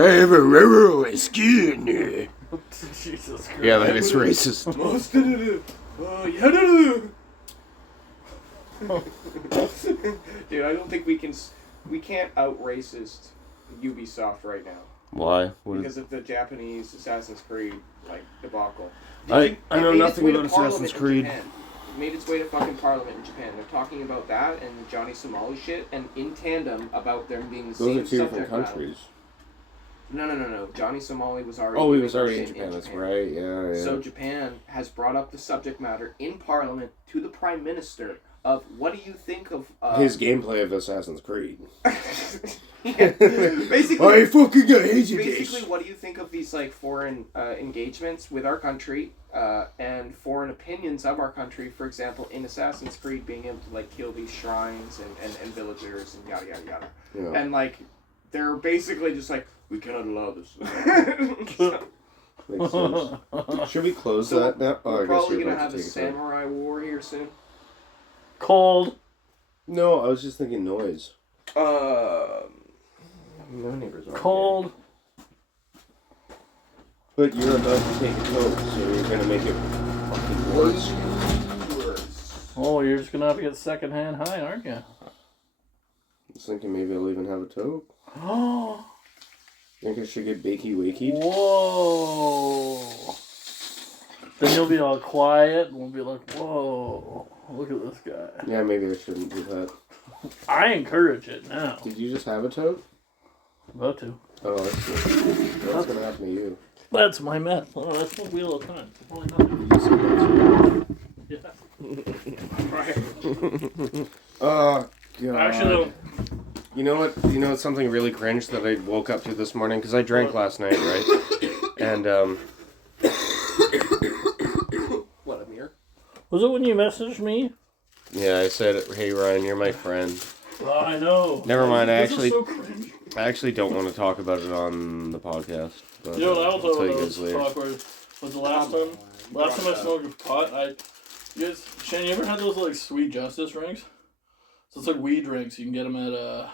I have a raro skin. Jesus Christ. Yeah, that is racist. Dude, I don't think we can't out racist Ubisoft right now Why? because of the Japanese Assassin's Creed like debacle. I know It made nothing its way about to Assassin's Parliament in Creed. Japan. It made its way to fucking Parliament in Japan. They're talking about that and Johnny Somali shit, and in tandem about them being the Those same are two different subject matter. countries. No. Johnny Somali was already. Oh, he doing was that already in shit Japan. That's right. Yeah, yeah. So Japan has brought up the subject matter in Parliament to the Prime Minister of what do you think of His gameplay of Assassin's Creed. Yeah, basically, I fucking hate basically, what do you think of these like foreign engagements with our country and foreign opinions of our country? For example, in Assassin's Creed, being able to like kill these shrines and villagers and yada yada yada, Yeah. and like they're basically just like we cannot allow this. Makes sense. Should we close So that now? Oh, We're I guess probably you're gonna about have to a take it. samurai war here soon. Cold. No, I was just thinking noise. No neighbors are. Cold. But you're about to take a Coke, so you're gonna make it fucking worse. Oh, you're just gonna have to get secondhand high, aren't you? I was thinking maybe I'll even have a toke. Oh. Think I should get bakey wakey? Whoa. Then you'll be all quiet and we'll be like, whoa, look at this guy. Yeah, maybe I shouldn't do that. I encourage it now. Did you just have a toke? About to. Oh, that's good. What's gonna happen to you? That's my meth. Oh, that's what we all the time. Probably nothing. Yeah. Oh, God. Actually, no. You know what? You know something really cringe that I woke up to this morning? Because I drank last night, right? And, What, Amir? Was it when you messaged me? yeah, I said, hey, Ryan, you're my friend. Oh, I know. Never mind, This is so cringe. I actually don't want to talk about it on the podcast. But, You know what I will I'll tell talk you about guys later. was the last time I smoked pot, you guys, Shane, you ever had those like Sweet Justice drinks? So it's like weed drinks. You can get them at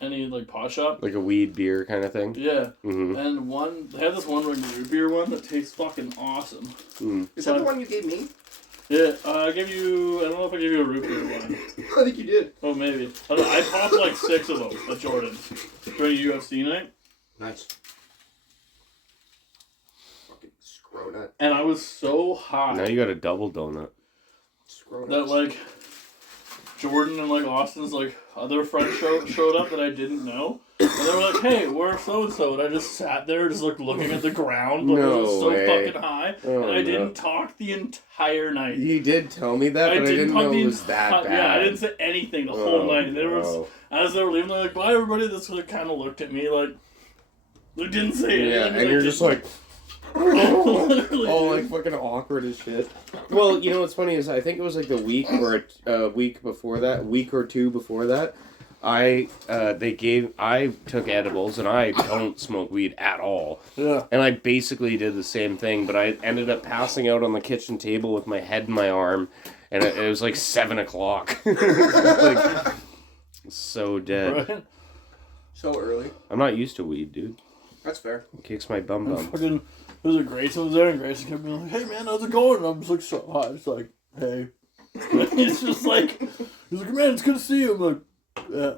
any like pot shop. Like a weed beer kind of thing? Yeah. Mm-hmm. And they had this one like root beer one that tastes fucking awesome. Mm. Is that the one you gave me? Yeah, I gave you. I don't know if I gave you a root beer one. I think you did. Oh, maybe. I don't know. I popped like 6 of them at Jordan's during UFC night, Nice. Fucking scronut. and I was so high Now you got a double donut. Scronut. that like Jordan and like Austin's like other friends showed up that I didn't know, and they were like, "Hey, we're so and so," and I just sat there just like looking at the ground, like I was No so way. fucking high, Oh, and I no. didn't talk the entire night. You did tell me that, but I didn't talk know the it was that entire- bad. Yeah, I didn't say anything the whole night. And they were bro. as they were leaving, they're like, "Bye, everybody." This like kind of looked at me like they didn't say anything. Yeah, and you're just like, all like fucking awkward as shit. Well, you know what's funny is I think it was like the week or a week before that, week or two before that. I took edibles and I don't smoke weed at all. Yeah. And I basically did the same thing, but I ended up passing out on the kitchen table with my head in my arm, and it was like 7 o'clock. Like, so dead. Right? So early. I'm not used to weed, dude. That's fair. It kicks my bum And bum. fucking, was it Grayson was there, and Grayson kept being like, "Hey man, how's it going?" And I'm just like so hot. It's like, "Hey," it's just like, he's like, "Man, it's good to see you." I'm like, "Yeah."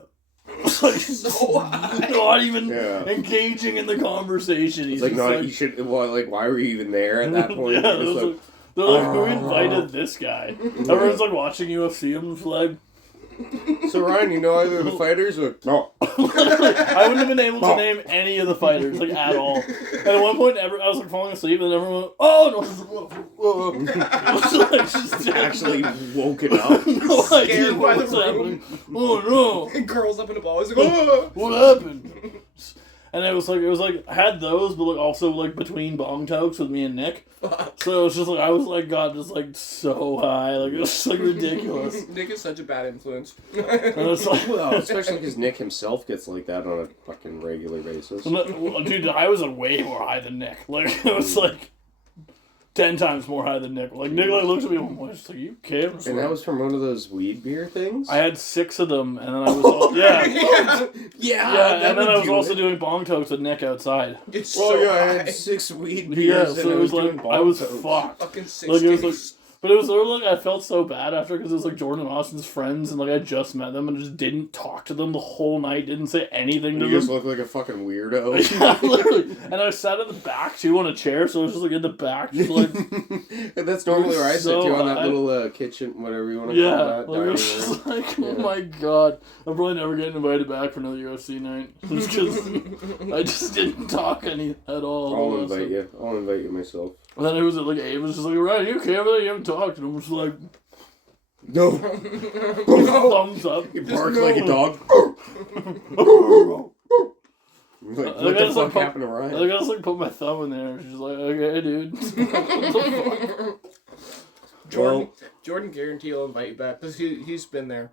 It's like So high. not even Yeah. engaging in the conversation. He's Like, just not, you should, well, like, why were you even there at that point? Yeah, You're just they're like, like, who invited this guy? Everyone's like watching UFC. I'm just like, So Ryan, you know either of the fighters or no? I wouldn't have been able to name any of the fighters, like, at all. And at one point, I was, like, falling asleep, and everyone went, oh, no. I was, like, just Actually woken up. no idea Scared by what the was room. happening. Oh, And girls up in the ball. It's like, no. What happened? And it was like, I had those, but, like, also, like, between bong tokes with me and Nick. fuck. So it was just, like, I was, like, God, just, like, so high. Like, it was just, like, ridiculous. Nick is such a bad influence. And it's like, Well, especially because Nick himself gets like that on a fucking regular basis. dude, I was way more high than Nick. Like, it was, like, 10 times more high than Nick. Like, Nick, like, looked at me and was just like, you kidding? And that was from one of those weed beer things? I had 6 of them, and then I was all, yeah. yeah, And then I was also doing bong tokes with Nick outside. It's Well, so yeah, I high. had 6 weed Yeah, beers so and it was like, doing I was bong fucked. Fucking 6 Like, it was like, days. but it was sort of like, I felt so bad after, because it was like Jordan and Austin's friends, and like I just met them, and I just didn't talk to them the whole night, didn't say anything to You just them. look like a fucking weirdo. Yeah, literally. And I sat in the back too on a chair, so I was just like in the back, just like, And that's normally where I sit So too, on that high. little kitchen, whatever you want to yeah. call that. Like, it was dining room. just like, Yeah. oh my god. I'm probably never getting invited back for another UFC night. Just because I just didn't talk any at all. I'll invite you. I'll invite you myself. And then it was like, Abe was just like, Ryan, you okay over there? You haven't talked. And I'm just like, No. thumbs up. You bark like a dog. Like, I what the guess, like, fuck put- happened to I Ryan? just like put my thumb in there. She's like, okay, dude. What the fuck? Jordan guarantee will invite you back because he's been there.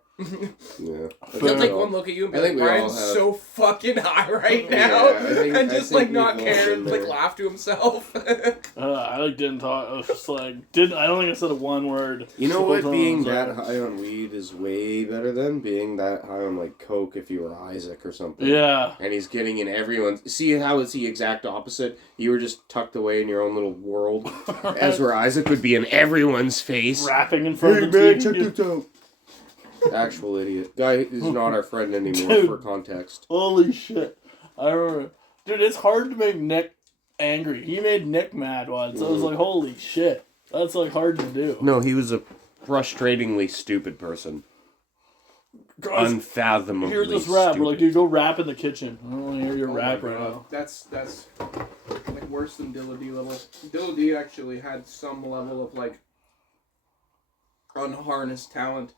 Yeah. He'll take one look at you and be I like, think we all Ryan's have- so fucking high right Yeah, now. I think- and I just think like not we've all care and been like there. laugh to himself. I like didn't talk. I was just like, I don't think I said a one word. You know the whole what? time. Being So- that high on weed is way better than being that high on like coke if you were Isaac or something. Yeah. And he's getting in everyone's. See how it's the exact opposite? You were just tucked away in your own little world. As where Isaac would be in everyone's face. Rapping in front of the TV. this out. Actual idiot. Guy is not our friend anymore, Dude. for context. Holy shit. I remember. Dude, it's hard to make Nick angry. He made Nick mad once. I was like, holy shit. That's like hard to do. No, he was a frustratingly stupid person. Guys, Unfathomably hear this rap. stupid. We're like, dude, go rap in the kitchen. I don't want to hear your Oh rap my right God. now. That's like worse than Dilla D level. Dilla D actually had some level of like unharnessed talent.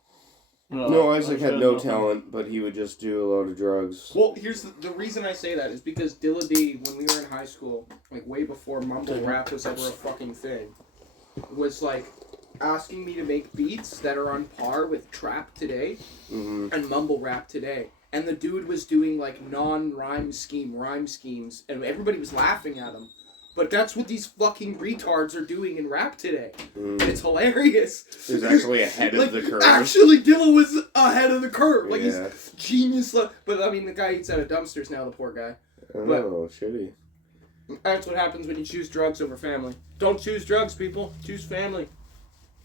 No, Isaac had no nothing. talent, but he would just do a load of drugs. Well, here's the reason I say that is because Dilla D, when we were in high school, like way before mumble rap was ever a fucking thing, was like asking me to make beats that are on par with trap today Mm-hmm. and mumble rap today. And the dude was doing like rhyme schemes, and everybody was laughing at him. But that's what these fucking retards are doing in rap today. And it's hilarious. He was actually ahead of Like, the curve. Actually, Dilla was ahead of the curve. Like, Yeah. he's genius. But, I mean, the guy eats out of dumpsters now, the poor guy. Oh, shitty. That's what happens when you choose drugs over family. Don't choose drugs, people. Choose family.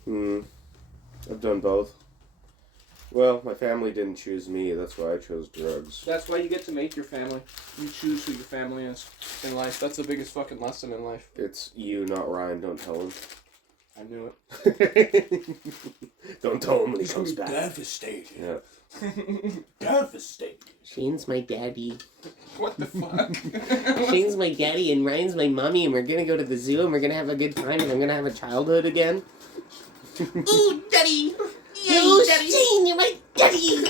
I've done both. Well, my family didn't choose me. That's why I chose drugs. That's why you get to make your family. You choose who your family is in life. That's the biggest fucking lesson in life. It's you, not Ryan. Don't tell him. I knew it. Don't tell him when he comes back. Devastated. Yeah. Devastated. Shane's my daddy. What the fuck? Shane's my daddy and Ryan's my mommy, and we're gonna go to the zoo and we're gonna have a good time and I'm gonna have a childhood again. Ooh, daddy! Ooh, Shane, you're my daddy!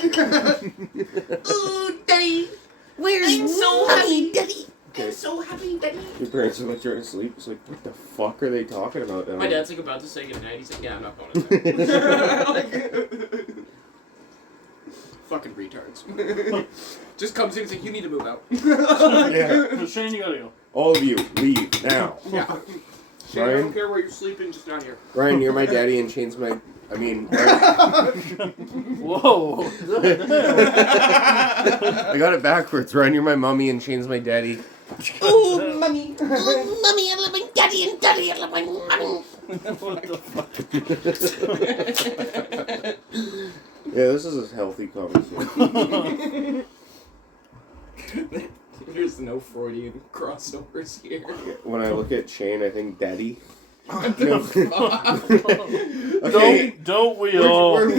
Ooh, daddy! Where's I'm so happy, daddy? Okay. I'm so happy, daddy! Your parents are like, you're asleep. It's like, what the fuck are they talking about? My dad's like about to say goodnight. He's like, yeah, I'm not going to bed. Fucking retards. Just comes in and like, you need to move out. Yeah. Shane, you gotta go. All of you, leave now. Yeah. Shane, I Ryan? don't care where you're sleeping, just not here. Ryan, you're my daddy and Shane's my... I mean... Ryan, Whoa. I got it backwards. Ryan, you're my mommy and Shane's my daddy. Ooh, mommy! Ooh, mommy, I love my daddy, and daddy, I love my mommy! What the fuck? Yeah, this is a healthy conversation. There's no Freudian crossovers here. When I look at Shane, I think daddy. Okay, Don't we all? we're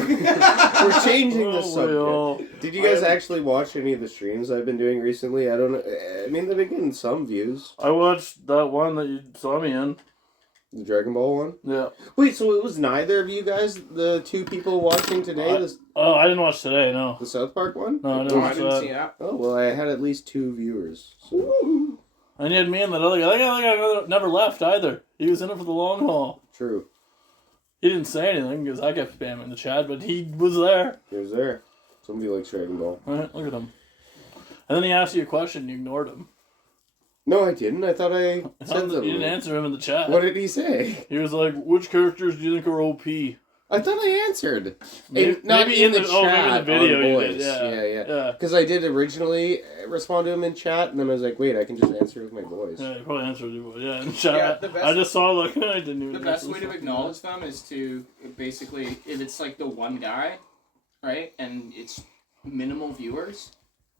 changing the Don't we all? subject. Did you guys actually watch any of the streams I've been doing recently? I don't know. I mean, they've been getting some views. I watched that one that you saw me in. The Dragon Ball one? Yeah. Wait, so it was neither of you guys, the two people watching today, Oh, I didn't watch today. No. the South Park one? No, I No, didn't I watch didn't that. see that. Oh, well, I had at least 2 viewers. So. And you had me and that other guy. That guy never left either. He was in it for the long haul. True. He didn't say anything because I kept spamming the chat, but he was there. He was there. Somebody likes Dragon Ball. Right, look at him. And then he asked you a question, you ignored him. No, I didn't. I thought I said You them. didn't answer him in the chat. What did he say? He was like, "Which characters do you think are OP?" I thought I answered. Maybe, Not maybe in the maybe chat, in the video on you voice. did. Yeah. Yeah. Because I did originally respond to him in chat, and then I was like, wait, I can just answer with my voice. Yeah, you probably answered you. Yeah, in chat. Yeah, the best- I just saw the. I didn't even. The best way to acknowledge them is to basically, if it's like the one guy, right, and it's minimal viewers,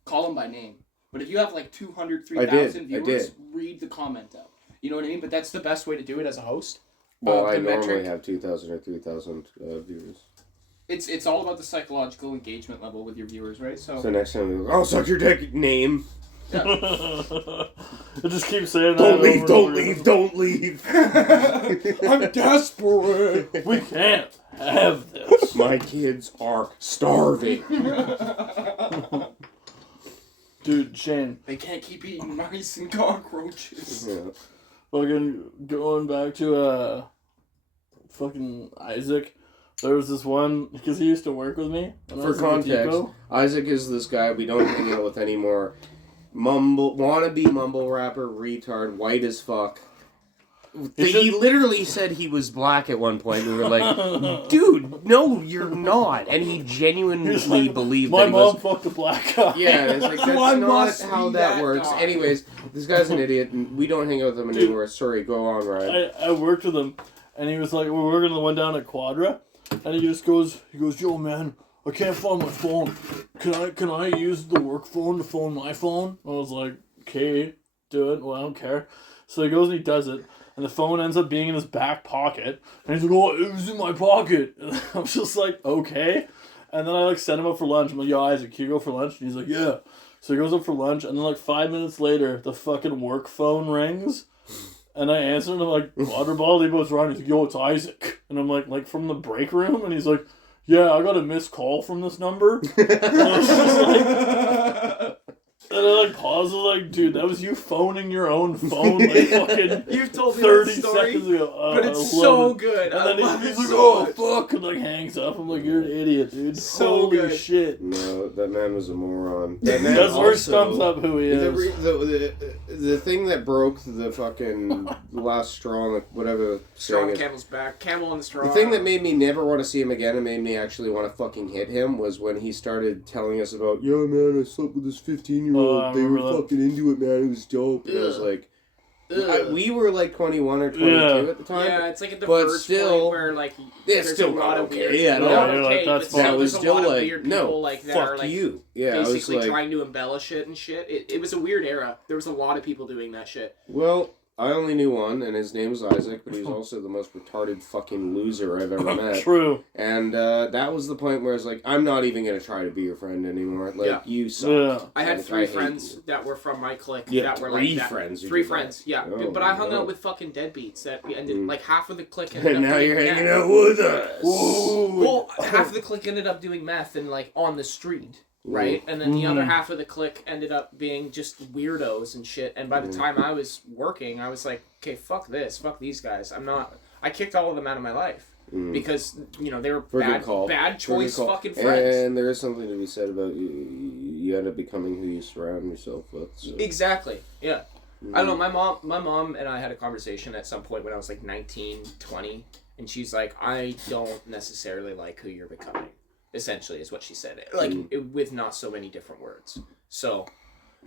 call him by name. But if you have like 200, 3,000 viewers, read the comment out. You know what I mean? But that's the best way to do it as a host. Well, I the normally metric- have 2,000 or 3,000 viewers. It's all about the psychological engagement level with your viewers, right? So So next time we go, oh, suck your dick, name. I just keep saying Don't that. leave, don't leave, don't leave. I'm desperate. We can't have this. My kids are starving. Dude, Shane. They can't keep eating mice and cockroaches. Yeah. Fucking going back to fucking Isaac. There was this one because he used to work with me. when I For was in context, Depot. Isaac is this guy we don't hang out with anymore. Wannabe mumble rapper, retard, white as fuck. He literally said he was black at one point. We were like, dude, no, you're not. And he genuinely He's like, believed my that he mom was... fucked a black guy. Yeah, it's like, that's One not must how be that that works. guy. Anyways, this guy's an idiot, and we don't hang out with him anymore. Sorry, go on, Ryan. I worked with him, and he was like, we were working on the one down at Quadra, and he just goes, yo, man, I can't find my phone. Can I use the work phone to phone my phone? I was like, okay, do it. Well, I don't care. So he goes and he does it, and the phone ends up being in his back pocket, and he's like, oh, it was in my pocket. And I was just like, okay. And then I like sent him up for lunch. I'm like, yo, Isaac, can you go for lunch? And he's like, yeah. So he goes up for lunch, and then like 5 minutes later, the fucking work phone rings. And I answered, and I'm like, Waterball, Lebo's Ron. He's like, yo, it's Isaac. And I'm like from the break room? And he's like, yeah, I got a missed call from this number. And I was just like... And I like paused, like, dude, that was you phoning your own phone like fucking You've told me 30 that story, seconds ago. but I it's love so it. good. And I then love he's it like, so oh, much. fuck, and like hangs up. I'm like, you're an idiot, dude. So Holy good. shit. No, that man was a moron. That man That's where also- thumbs up who he The, is. the thing that broke the fucking last straw, like whatever the Strong saying is, camel's back. Camel on the straw. the thing that made me never want to see him again and made me actually want to fucking hit him was when he started telling us about, yeah, man, I slept with this 15-year-old. I They were remember that. fucking into it, man. It was dope. And I was like, we were like 21 or 22 Yeah. at the time. Yeah, it's like at the But verge still- point where like It's there's still a lot not of okay weird. at all. Not Yeah, you're like, okay, that's but fine. That still, was there's a still lot of like, weird no, people like that fuck are like you. Yeah, I was basically like, trying to embellish it and shit. It was a weird era. There was a lot of people doing that shit. well, I only knew one, and his name was Isaac, but he was also the most retarded fucking loser I've ever met. True. And that was the point where I was like, I'm not even going to try to be your friend anymore. Like, Yeah. you suck. Yeah. I had Like, three hate friends you. that were from my clique Yeah, that were three like that. friends you Three did friends, that. yeah. Oh, But I hung no. out with fucking deadbeats that we ended Mm. like half of the clique ended And up now doing you're meth. hanging out with us. Well, half of the clique ended up doing meth and like on the street, right? And then the other Mm. half of the clique ended up being just weirdos and shit. And by the time I was working, I was like, okay, fuck this, fuck these guys. I kicked all of them out of my life because you know they were For a good bad, call. bad For a good choice call. fucking friends. And there is something to be said about you end up becoming who you surround yourself with. So. Exactly. Yeah. I don't know. My mom and I had a conversation at some point when I was like 19, 20, and she's like, I don't necessarily like who you're becoming. Essentially, is what she said. Like with not so many different words. So.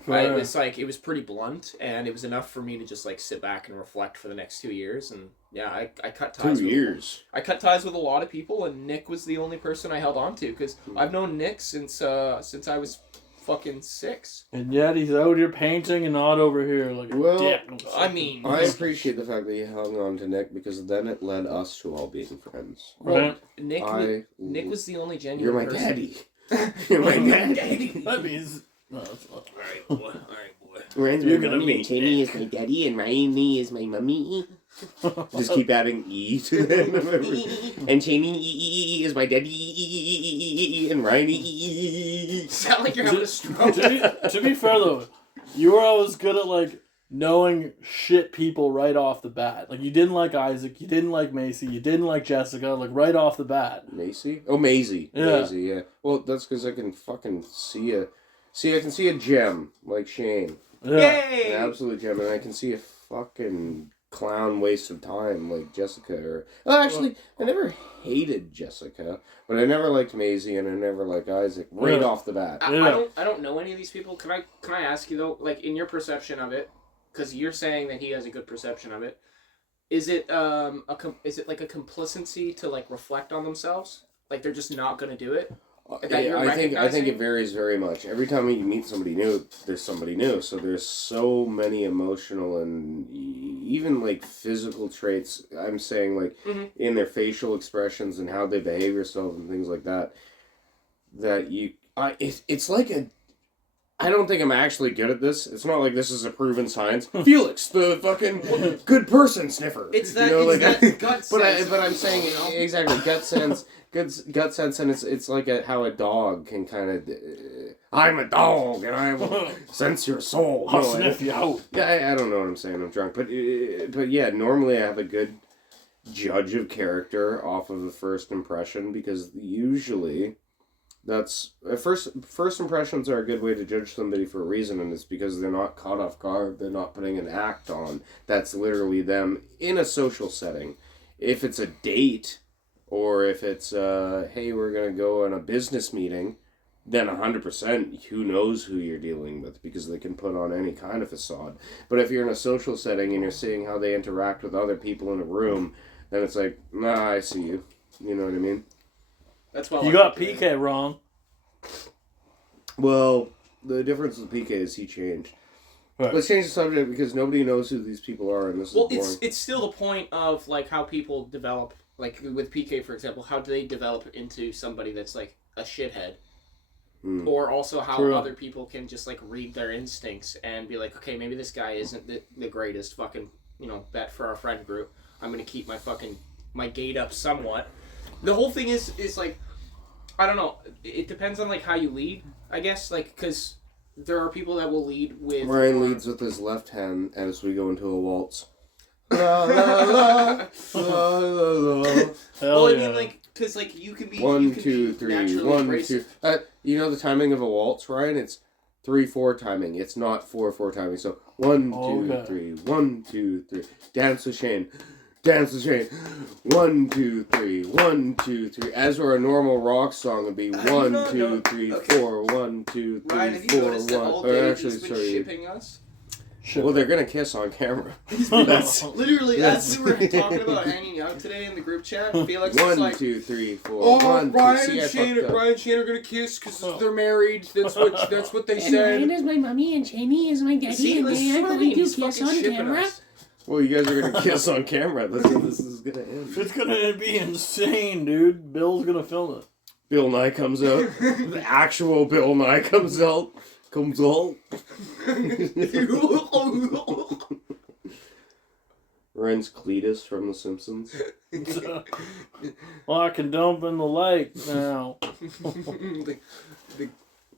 It was like it was pretty blunt, and it was enough for me to just like sit back and reflect for the next 2 years. And yeah, I cut ties. 2 years. I cut ties with a lot of people, and Nick was the only person I held on to because I've known Nick since I was fucking 6. And yet he's out here painting and not over here like a Well, dick. I mean, I appreciate the fact that you hung on to Nick because then it led us to all being friends. well, Right. Nick was the only genuine You're my person. daddy. You're my daddy. That means no, that's not. Alright, boy. Ryan's You're my gonna mommy be and Jamie is my daddy and Ryan is my mummy. Just keep adding E to them. And Jamie is my daddy and Ryan. Sound like you're having a stroke. To be fair though, you were always good at like knowing shit people right off the bat. Like you didn't like Isaac, you didn't like Macy, you didn't like Jessica, like right off the bat. Macy? Oh, Maisie. Yeah. Maisie, yeah. Well, that's because I can fucking see a... See, I can see a gem, like Shane. Yeah. Yay! An absolute gem, and I can see a fucking clown waste of time, like Jessica. Or well, actually, I never hated Jessica, but I never liked Maisie, and I never liked Isaac right Yeah. off the bat. I don't know any of these people. Can I ask you though, like in your perception of it, because you're saying that he has a good perception of it, is it is it like a complacency to like reflect on themselves, like they're just not gonna do it? That you're I think recognizing? it varies very much. Every time you meet somebody new, there's somebody new. So there's so many emotional and even like physical traits. I'm saying like in their facial expressions and how they behave themselves and things like that. That it's like a. I don't think I'm actually good at this. It's not like this is a proven science. Felix, the fucking good person sniffer. It's that, You know, it's like, that gut sense. but I'm saying you know? exactly gut sense. Gut sense, and it's like how a dog can kind of. I'm a dog, and I will sense your soul. I'll No, sniff you out. Yeah, I don't know what I'm saying. I'm drunk, but yeah, normally I have a good judge of character off of the first impression because usually that's first impressions are a good way to judge somebody for a reason, and it's because they're not caught off guard. They're not putting an act on. That's literally them in a social setting. If it's a date. Or if it's, hey, we're going to go on a business meeting, then 100% who knows who you're dealing with because they can put on any kind of facade. But if you're in a social setting and you're seeing how they interact with other people in a room, then it's like, nah, I see you. You know what I mean? That's why You got PK wrong. Well, the difference with PK is he changed. Right. Let's change the subject because nobody knows who these people are and this is boring. it's still the point of like how people develop. Like with PK, for example, how do they develop into somebody that's like a shithead? Or also how True. other people can just like read their instincts and be like, okay, maybe this guy isn't the greatest fucking, bet for our friend group. I'm going to keep my gate up somewhat. The whole thing is like, I don't know. It depends on like how you lead, I guess. Like, because there are people that will lead with... Ryan leads with his left hand as we go into a waltz. La la la, la la la. Hell Well, I yeah. mean, like, because like you can be... 1, you can 2, be 3, naturally 1, abrasive. 2. You know the timing of a waltz, Ryan? It's 3/4 timing. It's not 4/4 timing. So 1, 2, Okay. 3. 1, 2, 3. Dance with Shane. Dance with Shane. 1, 2, 3. 1, 2, 3. As for a normal rock song, it'd be 1, not 2, know- 3, okay. 4. 1, 2, 3, Ryan, have you 4, noticed that 1. all Or day actually, he's been sorry. shipping us? Shit. Well, they're gonna kiss on camera. That's Literally, That's- as we were talking about hanging out today in the group chat, Felix was 1, like, 2, 3, 4. "Oh, 1, 2. Ryan See, I and Shane, fucked up. Ryan and Shane are gonna kiss because they're married. That's what they And said." Ryan is my mommy and Jamie is my daddy See, and this they is are what I going mean. to He's kiss fucking on shipping camera. us. Well, you guys are gonna kiss on camera. That's how this is gonna end. it's gonna be insane, dude. Bill's gonna film it. Bill Nye comes out. The actual Bill Nye comes out. Comes out. Ryan's Cletus from The Simpsons. Well, I can dump in the lake now. the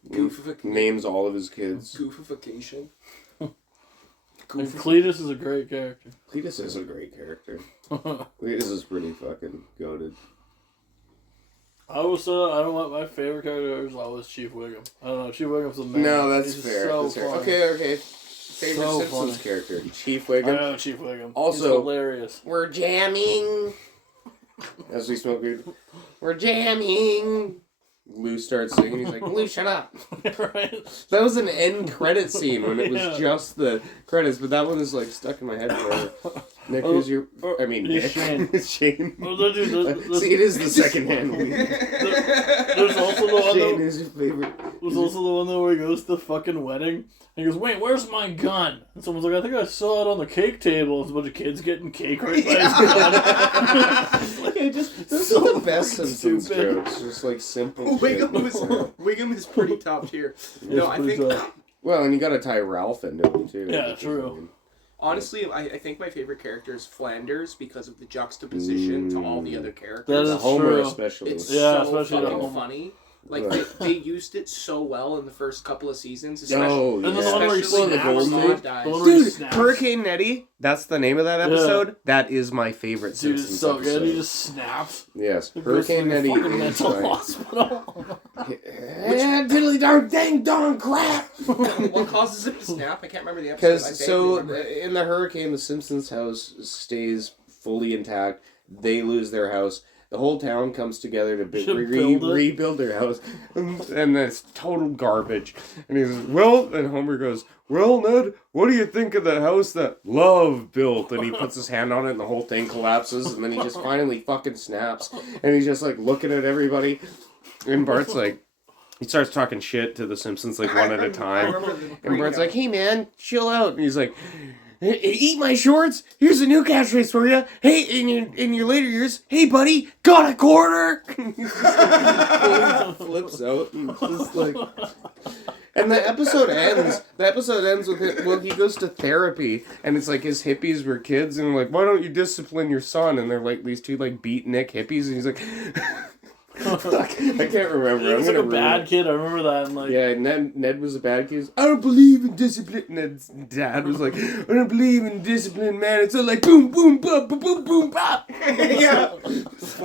goofification. Names all of his kids. Goofification. And Cletus is a great character. Cletus is a great character. Cletus is pretty fucking goated. I was I don't know what my favorite character is always Chief Wiggum. I don't know, Chief Wiggum's the man. No, that's He's fair. So That's fair. funny. Okay. Favorite So Simpsons funny. character. Chief I Wiggum. know Chief Wiggum. Also- He's hilarious. We're jamming. As we smoke weed. We're jamming. Lou starts singing. He's like, Lou, shut up. Right? that was an end credit scene when it was Yeah. just the credits, but that one is like stuck in my head forever. Nick, who's your? I mean, Nick. Shane. Shane. Oh, dude, See, it is the second-hand weed. There's also the one. Shane is your favorite. There's also the one though where he goes to the fucking wedding and he goes, "Wait, where's my gun?" And someone's like, "I think I saw it on the cake table." It's a bunch of kids getting cake right by his gun. Those So are the best Simpsons stupid. jokes. Just like simple Wiggum shit. was Wiggum is pretty top tier. No, I pretty think tough. Well, and you got to tie Ralph into it too. Yeah, true. honestly, I think my favorite character is Flanders because of the juxtaposition to all the other That characters. is Homer true. especially. It's Yeah, so especially the fucking Homer. funny. Like Right. they used it so well in the first couple of seasons, especially. Oh, And then yeah. the one where he Especially snaps, when Golden Mom Age. dies. The one where he Dude, snaps. Hurricane Nettie, that's the name of that episode. That is my favorite Dude, Simpsons it's so episode. good. He just snaps. Yes, He goes to Hurricane the Nettie fucking is mental my... hospital. Diddly darn dang darn crap! What causes it to snap? I can't remember the episode. I Because vaguely remember. in the hurricane, the Simpsons house stays fully intact. They lose their house. The whole town comes together to Should build it. rebuild their house, and then it's total garbage. And he says, "Well," and Homer goes, "Well, Ned, what do you think of the house that Love built?" And he puts his hand on it, and the whole thing collapses. And then he just finally fucking snaps, and he's just like looking at everybody. And Bart's like, he starts talking shit to the Simpsons like one at a I time. remember the And Bart's breakdown. like, "Hey man, chill out." And he's like, "Eat my shorts. Here's a new catchphrase for you. Hey, in your later years, hey buddy, got a quarter." He's just like, flips out and just like. And the episode ends. The episode ends with it. Well, he goes to therapy, and it's like his hippies were kids, and like, "Why don't you discipline your son?" And they're like these two like beatnik hippies, and he's like. Fuck, I can't remember. He was I'm like a gonna bad ruin it. kid. I remember that. And like, Yeah, Ned was a bad kid. He was, "I don't believe in discipline." Ned's dad was like, "I don't believe in discipline, man. It's all like boom, boom, bop, boom, boom, boom, bop." Yeah,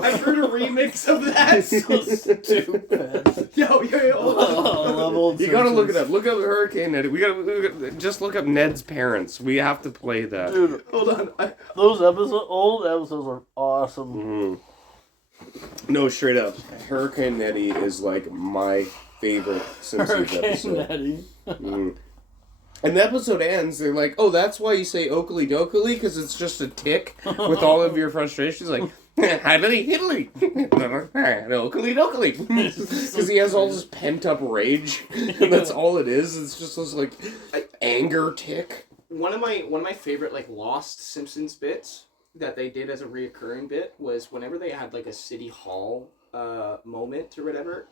I've heard a remix of that. so stupid. Yo, hold on. I love old You gotta look it Simpsons. up. Look up Hurricane Ned. We gotta just look up Ned's parents. We have to play that. Dude, Hold on. those old episodes are awesome. Mhm. No, straight up. Hurricane Nettie is like my favorite Simpsons Hurricane episode. Nettie. Mm. And the episode ends, they're like, "Oh, that's why you say Oakley Dokley, because it's just a tick with all of your frustrations." Like, "Hiddly Hiddly, Oakley Dokley," because he has all this pent up rage, and that's all it is. It's just this like anger tick. One of my favorite like lost Simpsons bits that they did as a reoccurring bit was whenever they had like a city hall moment or whatever.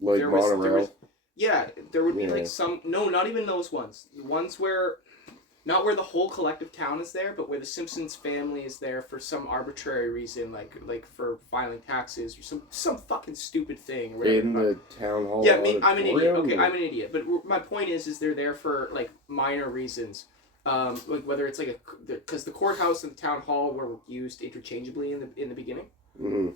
Like There was- there monorail. was- Yeah, there would be Yeah. like some not even those ones. The ones where not where the whole collective town is there, but where the Simpsons family is there for some arbitrary reason, like for filing taxes or some fucking stupid thing. Or whatever. In the town hall. Yeah, I'm an idiot. auditorium? Okay, I'm an idiot. But my point is they're there for like minor reasons. Like whether it's like because the courthouse and the town hall were used interchangeably in the beginning. Mhm.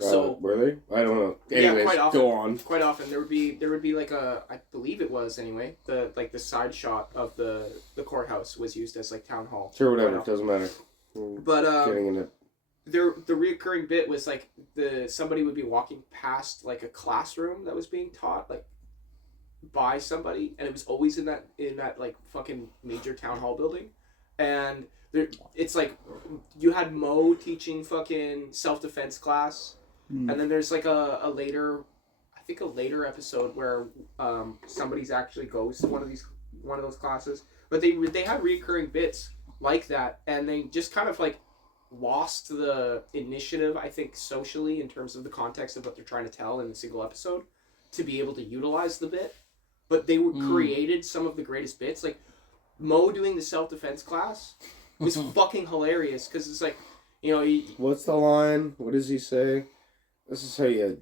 So- were they? I don't know. Yeah, Anyways, quite often. go on. Quite often there would be like I believe it was anyway, the side shot of the courthouse was used as like town hall. Sure, whatever. Quite often. Doesn't matter. We're But getting into. the reoccurring bit was like somebody would be walking past like a classroom that was being taught like by somebody, and it was always in that like fucking major town hall building, and it's like you had Mo teaching fucking self-defense class, and then there's like a later episode where somebody's actually goes to one of those classes, but they had reoccurring bits like that, and they just kind of like lost the initiative, I think, socially in terms of the context of what they're trying to tell in a single episode to be able to utilize the bit. But they created some of the greatest bits. Like, Mo doing the self-defense class was fucking hilarious because it's like, you know... What's the line? What does he say? This is how you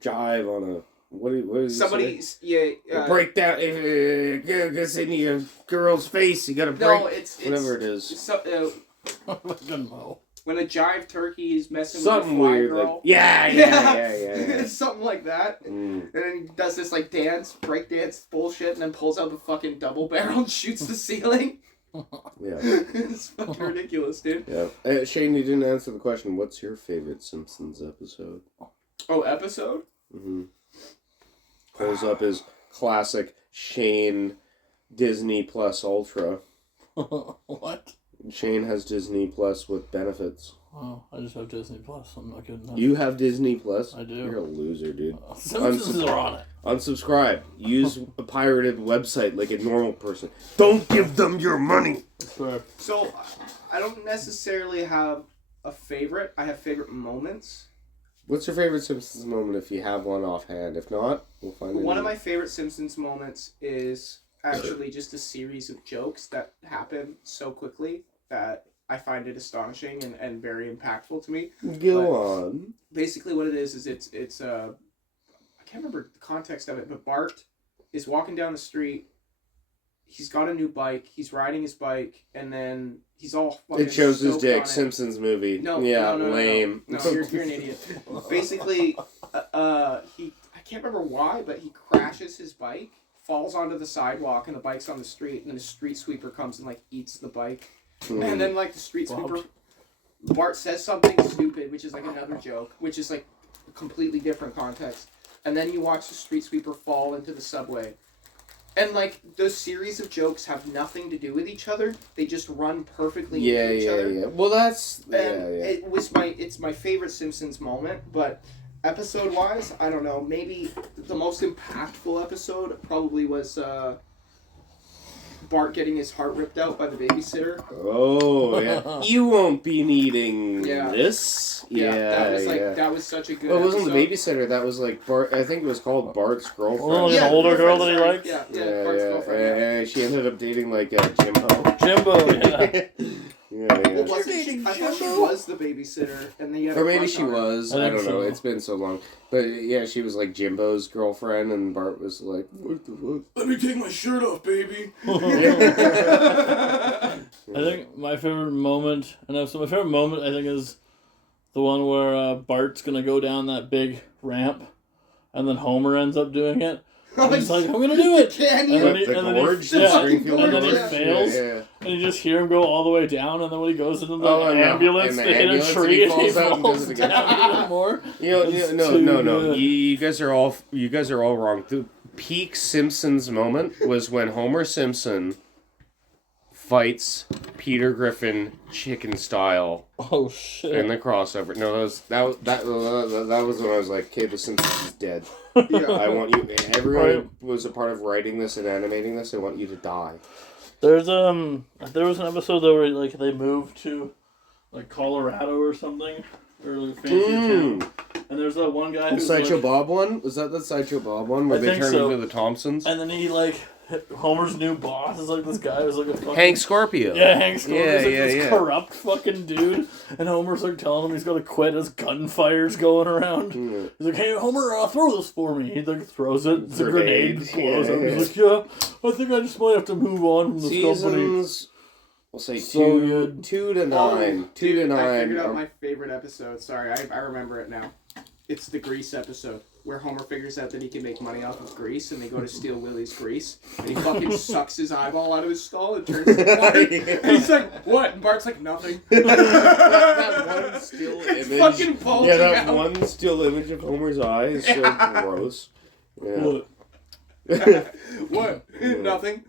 jive on a... What does he somebody... say? Yeah... Break down... gets in your girl's face. You gotta break... no, it's... whatever it is. So, Fucking Mo. when a jive turkey is messing Something with a fly weird. girl... Like, yeah. It's something like that. Mm. And then he does this like break dance bullshit, and then pulls out the fucking double barrel and shoots the ceiling. Yeah. It's fucking ridiculous, dude. Yeah. Shane, you didn't answer the question. What's your favorite Simpsons episode? Oh, episode? Mm-hmm. Pulls up his classic Shane Disney Plus Ultra. What? Shane has Disney Plus with benefits. Oh, I just have Disney Plus. I'm not good enough. You have Disney Plus? I do. You're a loser, dude. Simpsons are on it. Unsubscribe. Use a pirated website like a normal person. Don't give them your money. Fair. So, I don't necessarily have a favorite. I have favorite moments. What's your favorite Simpsons moment if you have one offhand? If not, we'll find it. One of my favorite Simpsons moments is actually just a series of jokes that happen so quickly that I find it astonishing and very impactful to me. Go on. Basically what it is it's I can't remember the context of it, but Bart is walking down the street. He's got a new bike. He's riding his bike, and then he's all fucking It shows his stoked on dick. it. Simpsons movie. No, yeah, no, lame. No, you're an idiot. Basically, I can't remember why, but he crashes his bike, falls onto the sidewalk, and the bike's on the street, and then a street sweeper comes and eats the bike, and then the street sweeper, Bart says something stupid, which is another joke, which is a completely different context, and then you watch the street sweeper fall into the subway. And those series of jokes have nothing to do with each other. They just run perfectly into each other. Yeah. Well, that's It's my favorite Simpsons moment, but episode wise, I don't know. Maybe the most impactful episode probably was Bart getting his heart ripped out by the babysitter. Oh yeah. You won't be needing Yeah. this. That was such a good. Well, it wasn't the episode. babysitter. That was Bart. I think it was called Bart's girlfriend. Oh, an older girl that he girlfriend, liked? Yeah, Bart's girlfriend. And she ended up dating Jimbo. Jimbo, yeah. Well, wasn't she? I thought she was the babysitter, and then you had Or a maybe crush she on her. was. I I think don't know. so. It's been so long. But yeah, she was Jimbo's girlfriend, and Bart was like, "What the fuck? Let me take my shirt off, baby. I think my favorite moment, I think is the one where Bart's gonna go down that big ramp, and then Homer ends up doing it. And he's like, "I'm gonna do it." Can And you? then he, The and then he, gorge, the yeah, Springfield and then he gorge, fails, Yeah. and you just hear him go all the way down, and then when he goes into the Oh, no. ambulance, In the they hit a ambulance, and tree, he and he falls out and falls does it again. down even more. No. good. You guys are all wrong. The peak Simpsons moment was when Homer Simpson fights Peter Griffin chicken style Oh shit! in the crossover. No, that was when I was like, "Okay, the Simpsons is dead." Yeah. I want you. Everyone Right. who was a part of writing this and animating this. I want you to die. There was an episode though where they moved to Colorado or something, or fancy town. And there's that one guy who's Sideshow Bob one? Was that the Sideshow Bob one where I they think turned so. into the Thompsons? and then he Homer's new boss is this guy who's a fucking Hank Scorpio. Yeah, Hank Scorpio's Yeah, this yeah. corrupt fucking dude, and Homer's telling him he's got to quit as gunfire's going around. Mm. He's like, "Hey, Homer, throw this for me." He throws it. It's a grenade. Grenade. Blows up. Yeah. He's like, "Yeah, I think I just might have to move on from this company." Seasons, we'll say So good. 2 to 9. Oh, 2 to dude, 9. I figured out my favorite episode. Sorry, I remember it now. It's the grease episode where Homer figures out that he can make money off of grease, and they go to steal Willie's grease, and he fucking sucks his eyeball out of his skull and turns it water. And he's like, "What?" And Bart's like, "Nothing." that one still It's image. fucking bulging Yeah, that out. one still image of Homer's eye is so gross. Yeah. What? What? Nothing.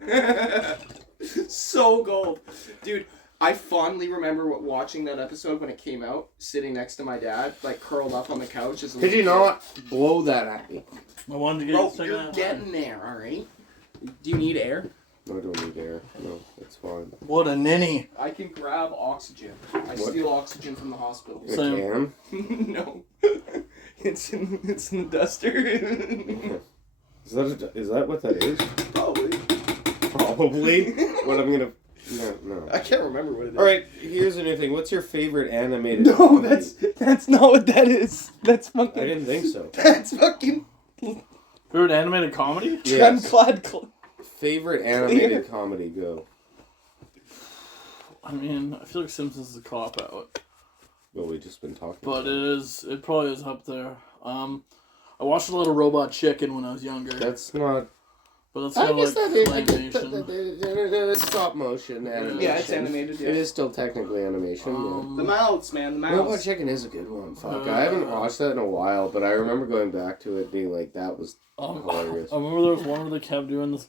So gold. Dude, I fondly remember watching that episode when it came out, sitting next to my dad, curled up on the couch. As a Could you little not blow that at me? I wanted to get Bro, second you're hand. getting there, alright? Do you need air? No, I don't need air. No, it's fine. What a ninny. I can grab oxygen. I steal oxygen from the hospital. I Same. can. No. It's in the duster. Is that what that is? Probably. Probably. What I'm gonna. No. I can't remember what it is. All right. Here's a new thing. What's your favorite animated? No, comedy? that's not what that is. That's I fucking. didn't think so. That's fucking. Favorite animated comedy? Yes. Favorite. Favorite animated comedy. Go. I mean, I feel like Simpsons is a cop out, Well, we just been talking. but it probably is up there. I watched a lot of Robot Chicken when I was younger, That's not. but that's I kind guess of that claymation. is stop motion animation. Yeah, it's animated, yeah. It is still technically animation. The mouths, man. The Robot mouths. Chicken is a good one. Fuck, I haven't watched that in a while, but I remember going back to it, being like, that was I hilarious. remember there was one where they kept doing this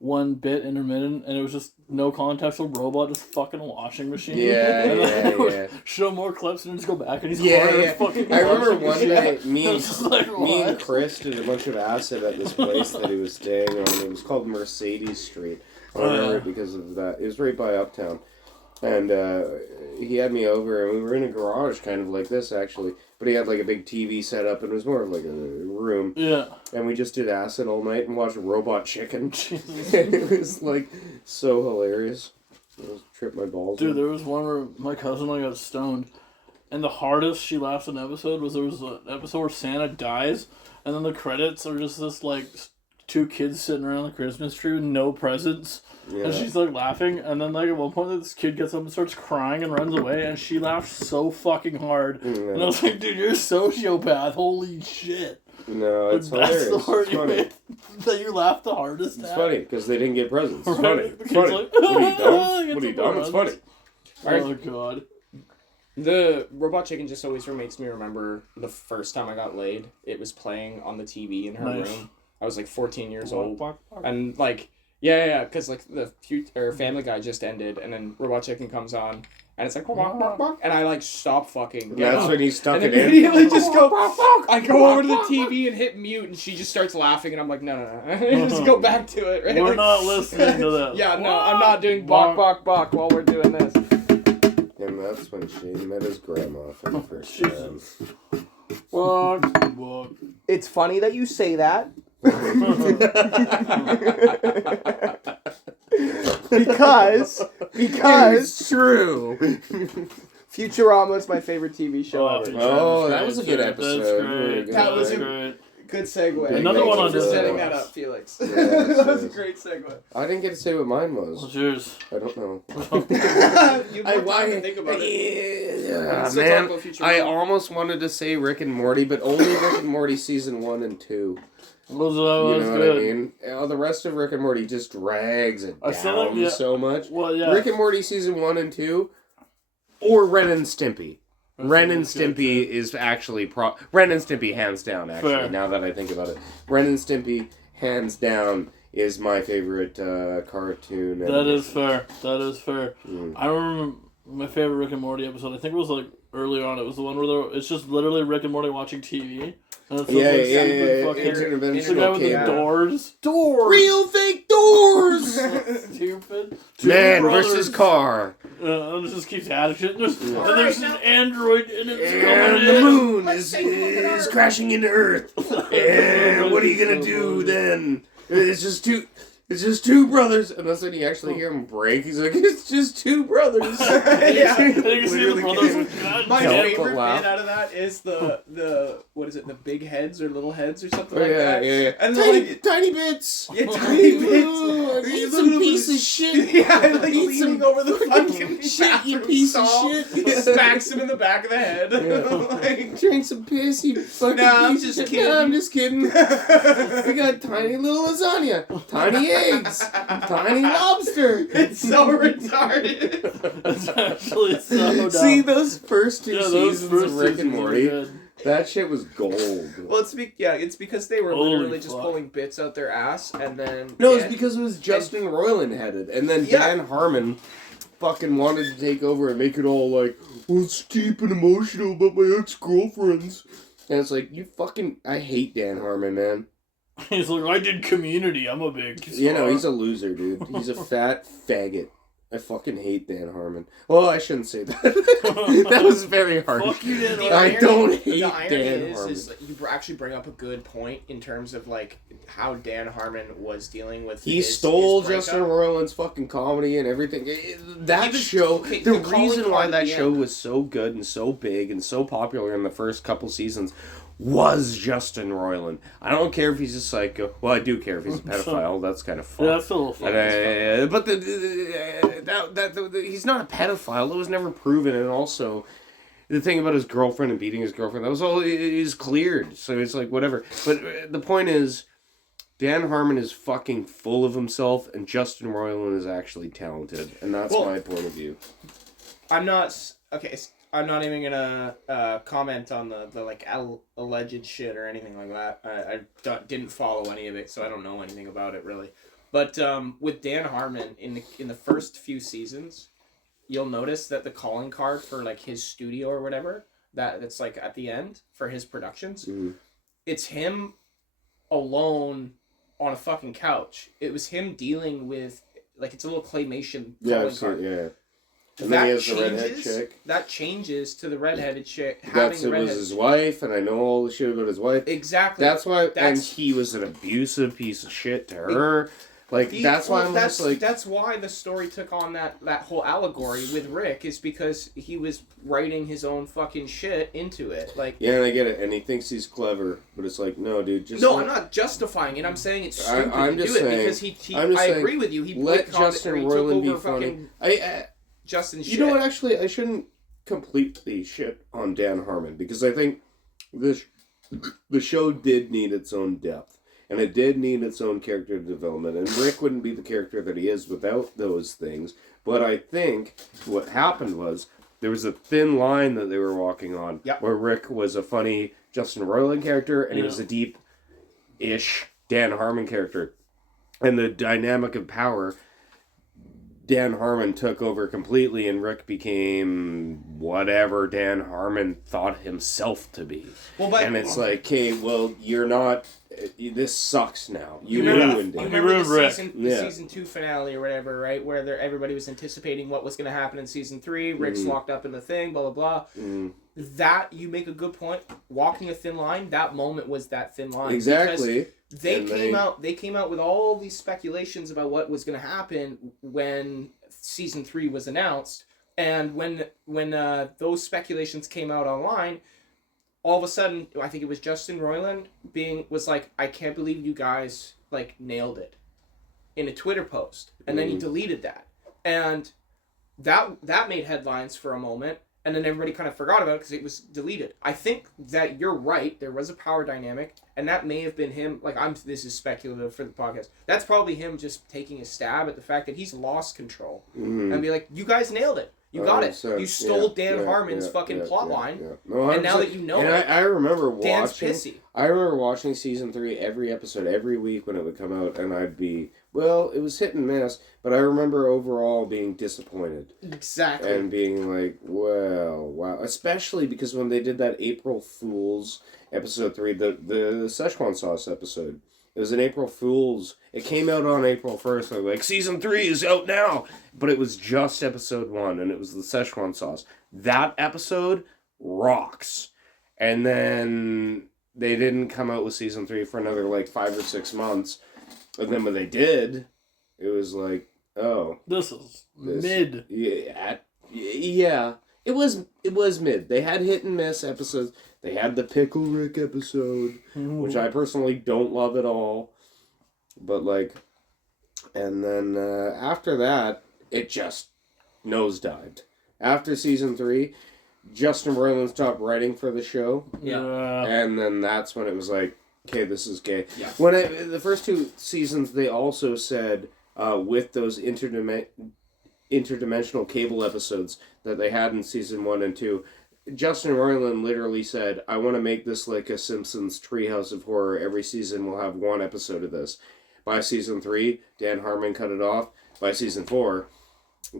one bit intermittent, and it was just no context of robot, just fucking washing machine. Yeah, And then yeah, it would yeah. Show more clips and then just go back, and he's Yeah, hard yeah. as fucking. I remember washing one machine. night, me I was just like, and what? Chris did a bunch of acid at this place that he was staying on. It was called Mercedes Street. I remember it because of that. It was right by Uptown. And he had me over, and we were in a garage kind of like this, actually. But he had like a big TV set up, and it was more of like a room. Yeah. And we just did acid all night and watched Robot Chicken. Jesus. It was like so hilarious. It was tripped my balls. Dude, out. there was one where my cousin and I got stoned, and the hardest she laughed in an episode was there was an episode where Santa dies, and then the credits are just this like two kids sitting around the Christmas tree with no presents, Yeah. and she's like laughing, and then like at one point this kid gets up and starts crying and runs away, and she laughed so fucking hard, and I was like, dude, you're a sociopath, holy shit. No, it's That's hilarious. the part It's you funny. made that you laughed the hardest It's at. funny because they didn't get presents. It's Right? funny. The It's kid's funny. like, What are you dumb? "Get What are you some dumb? It's runs." funny. Oh god. The Robot Chicken just always makes me remember the first time I got laid. It was playing on the TV in her Nice. room. I was like 14 years old. Walk, walk, walk. And like, yeah, because like the Family Guy just ended, and then Robot Chicken comes on, and it's like, "Walk, walk, walk," and I like stop fucking. get That's up, when he stuck and it in. immediately just go. I go over to the TV and hit mute, and she just starts laughing, and I'm like, no, just go back to it. Right? We're Like- not listening to that. Yeah, no, I'm not doing bok bok while we're doing this. And that's when Shane met his grandma for the first time. Jesus. Walk, walk. It's funny that you say that. because It's true. Futurama is my favorite TV show Oh, ever. Oh, that was a good That's episode. great. That was That's a- great. Good segue. Another Thank one you on for this setting one. that up, Felix. Yeah, that was a it's- great segue. I didn't get to say what mine was. What's yours? I don't know. You have more time to think about it. Yeah, Still man. talk about Futurama. I almost wanted to say Rick and Morty, but only Rick and Morty season 1 and 2. Was You know what good. I mean? The rest of Rick and Morty just drags it I still down think, yeah. so much. Well, yeah. Rick and Morty season 1 and 2, or Ren and Stimpy. Ren and Stimpy is actually Ren and Stimpy hands down. Actually, Fair. now that I think about it, Ren and Stimpy hands down is my favorite cartoon. That is fair. That is fair. Mm. I remember my favorite Rick and Morty episode. I think it was like early on. It was the one where it's just literally Rick and Morty watching TV. And it's Yeah, like yeah, stupid yeah. fucking- Interdimensional It's the guy with cable. the doors. Doors. Real fake doors. Stupid. Two Man brothers. versus car. And it just keeps adding shit. And there's, Yeah. and there's an android and it's coming And in. the moon is crashing into Earth. And what are you gonna do then? It's just two brothers. And that's when you actually hear him break. He's like, it's just two brothers. Yeah. And you can see the Literally brothers can't- like, God My Help damn. but favorite laugh. bit out of that is the what is it, the big heads or little heads or something Oh, like yeah, that. yeah, yeah. And Tiny, like, tiny bits. yeah, tiny bits. Ooh, He's eat looking some over piece the- of shit. Yeah, and like Eat leaning some over the fucking fucking shit, you bathroom piece of stall, shit. smacks him in the back of the head. Yeah. Like, Drink some piss, you fucking Nah, I'm piece of just shit. Nah, I'm just kidding. We it's got tiny little lasagna, tiny eggs, tiny lobster. so retarded. It's actually so dumb. See those first two Yeah, those seasons first of Rick and seasons were Morty? good. That shit was gold. Well, it's because they were Holy literally just fuck. pulling bits out their ass, and then No, it's because it was Justin Roiland headed, and then Yeah. Dan Harmon fucking wanted to take over and make it all like, well, it's deep and emotional about my ex-girlfriends. And it's like, you fucking, I hate Dan Harmon, man. He's like, I did Community. I'm a big star. You know, he's a loser, dude. He's a fat faggot. I fucking hate Dan Harmon. Well, I shouldn't say that. That was very hard. Fuck you, Dan The I irony- don't hate the irony Dan is, Harmon. is you actually bring up a good point in terms of like how Dan Harmon was dealing with. He his stole breakup. Justin Roiland's fucking comedy and everything. That Even- show, okay, the the calling reason why card that at the show end. was so good and so big and so popular in the first couple seasons was Justin Roiland. I don't care if he's a psycho. Well, I do care if he's a pedophile. That's kind of fun. Yeah, that's a little fun. But he's not a pedophile. It was never proven, and also the thing about his girlfriend and beating his girlfriend, that was all is cleared. So it's like whatever. But the point is, Dan Harmon is fucking full of himself, and Justin Roiland is actually talented, and that's Well- my point of view. I'm not okay. I'm not even gonna comment on the like alleged shit or anything like that. I didn't follow any of it, so I don't know anything about it really. But with Dan Harmon in the first few seasons, you'll notice that the calling card for like his studio or whatever that's like at the end for his productions, it's him alone on a fucking couch. It was him dealing with like it's a little claymation calling card. Yeah. And then he has the redhead chick. That changes to the redheaded chick It having the was redhead. his wife, and I know all the shit about his wife. Exactly. That's why, and he was an abusive piece of shit to her. That's why I'm just like... That's why the story took on that whole allegory with Rick, is because he was writing his own fucking shit into it. Like, yeah, and I get it, and he thinks he's clever, but it's like, no, dude, just... No, I'm not justifying it. I'm saying it's stupid I'm to just do it saying, because I agree with you. He let Justin Roiland be funny. Justin shit. You know what, actually, I shouldn't completely shit on Dan Harmon, because I think the show did need its own depth. And it did need its own character development. And Rick wouldn't be the character that he is without those things. But I think what happened was there was a thin line that they were walking on. Yep. Where Rick was a funny Justin Roiland character and he was a deep-ish Dan Harmon character. And the dynamic of power, Dan Harmon took over completely and Rick became whatever Dan Harmon thought himself to be. And it's like, okay, well, you're not... This sucks now. You ruined it. You remember the season 2 finale or whatever, right? Where everybody was anticipating what was going to happen in season 3. Rick's locked up in the thing, blah, blah, blah. That, you make a good point. Walking a thin line, that moment was that thin line. Exactly. They came out with all these speculations about what was going to happen when season 3 was announced. And when those speculations came out online... all of a sudden, I think it was Justin Roiland was like, I can't believe you guys like nailed it in a Twitter post. And then he deleted that. And that made headlines for a moment. And then everybody kind of forgot about it because it was deleted. I think that you're right. There was a power dynamic. And that may have been him. Like, this is speculative for the podcast. That's probably him just taking a stab at the fact that he's lost control. And be like, you guys nailed it. You got it. You stole Dan Harmon's fucking plot line. No, and now that you know it, I remember Dan's watching. pissy. I remember watching season 3 every episode, every week when it would come out, and I'd be, well, it was hit and miss, but I remember overall being disappointed. Exactly. And being like, well, wow. Especially because when they did that April Fool's episode 3, the Szechuan sauce episode, it was an April Fool's. It came out on April 1st. They're like, season 3 is out now. But it was just episode 1, and it was the Szechuan sauce. That episode rocks. And then they didn't come out with season 3 for another, 5 or 6 months. And then when they did, it was like, oh. This is mid. Yeah. It was mid. They had hit and miss episodes. They had the Pickle Rick episode, which I personally don't love at all. But, and then after that, it just nosedived. After season 3, Justin Roiland stopped writing for the show. Yeah. And then that's when it was like, okay, this is gay. Yeah. The first 2 seasons, they also said, with those interdimensional cable episodes that they had in season 1 and 2, Justin Roiland literally said, I want to make this like a Simpsons Treehouse of Horror. Every season we'll have 1 episode of this. By season 3, Dan Harmon cut it off. By season 4,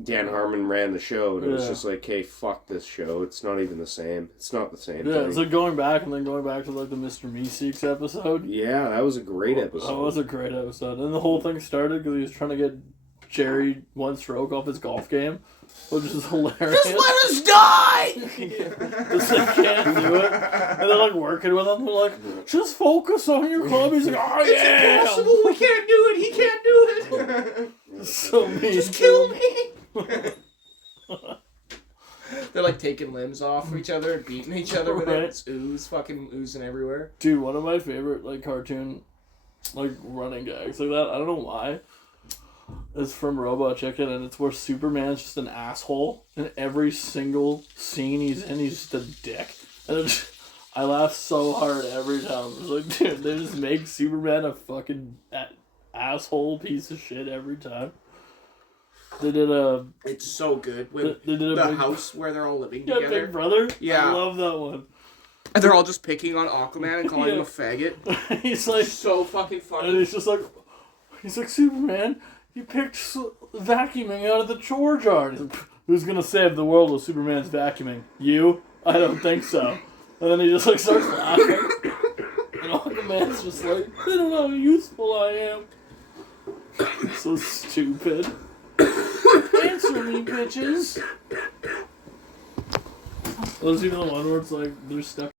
Dan Harmon ran the show. And it was just like, hey, fuck this show. It's not even the same. It's not the same thing. It's like going back to the Mr. Meeseeks episode. Yeah, that was a great episode. That was a great episode. And the whole thing started because he was trying to get Jerry 1 stroke off his golf game, which is hilarious. Just let us die! Just like can't do it. And they're working with him. They're like, just focus on your club. He's like, oh It's yeah! impossible. We can't do it. He can't do it. So mean. Just kill me. They're taking limbs off each other and beating each other with it. It's fucking oozing everywhere. Dude, one of my favorite cartoon running gags like that. I don't know why. It's from Robot Chicken, and it's where Superman's just an asshole in every single scene he's in. He's just a dick, and I laugh so hard every time. It's dude, they just make Superman a fucking asshole piece of shit every time. They did a. It's so good. When they did the house where they're all living together. Big Brother. Yeah, I love that one. And they're all just picking on Aquaman and calling him a faggot. He's so fucking funny. And he's just like, He's like, Superman, you picked vacuuming out of the chore jar. He's like, who's gonna save the world with Superman's vacuuming? You? I don't think so. And then he just like starts laughing. And Aquaman's just like, I don't know how useful I am. So stupid. Answer me, bitches. Was even the one where it's like, they're stuck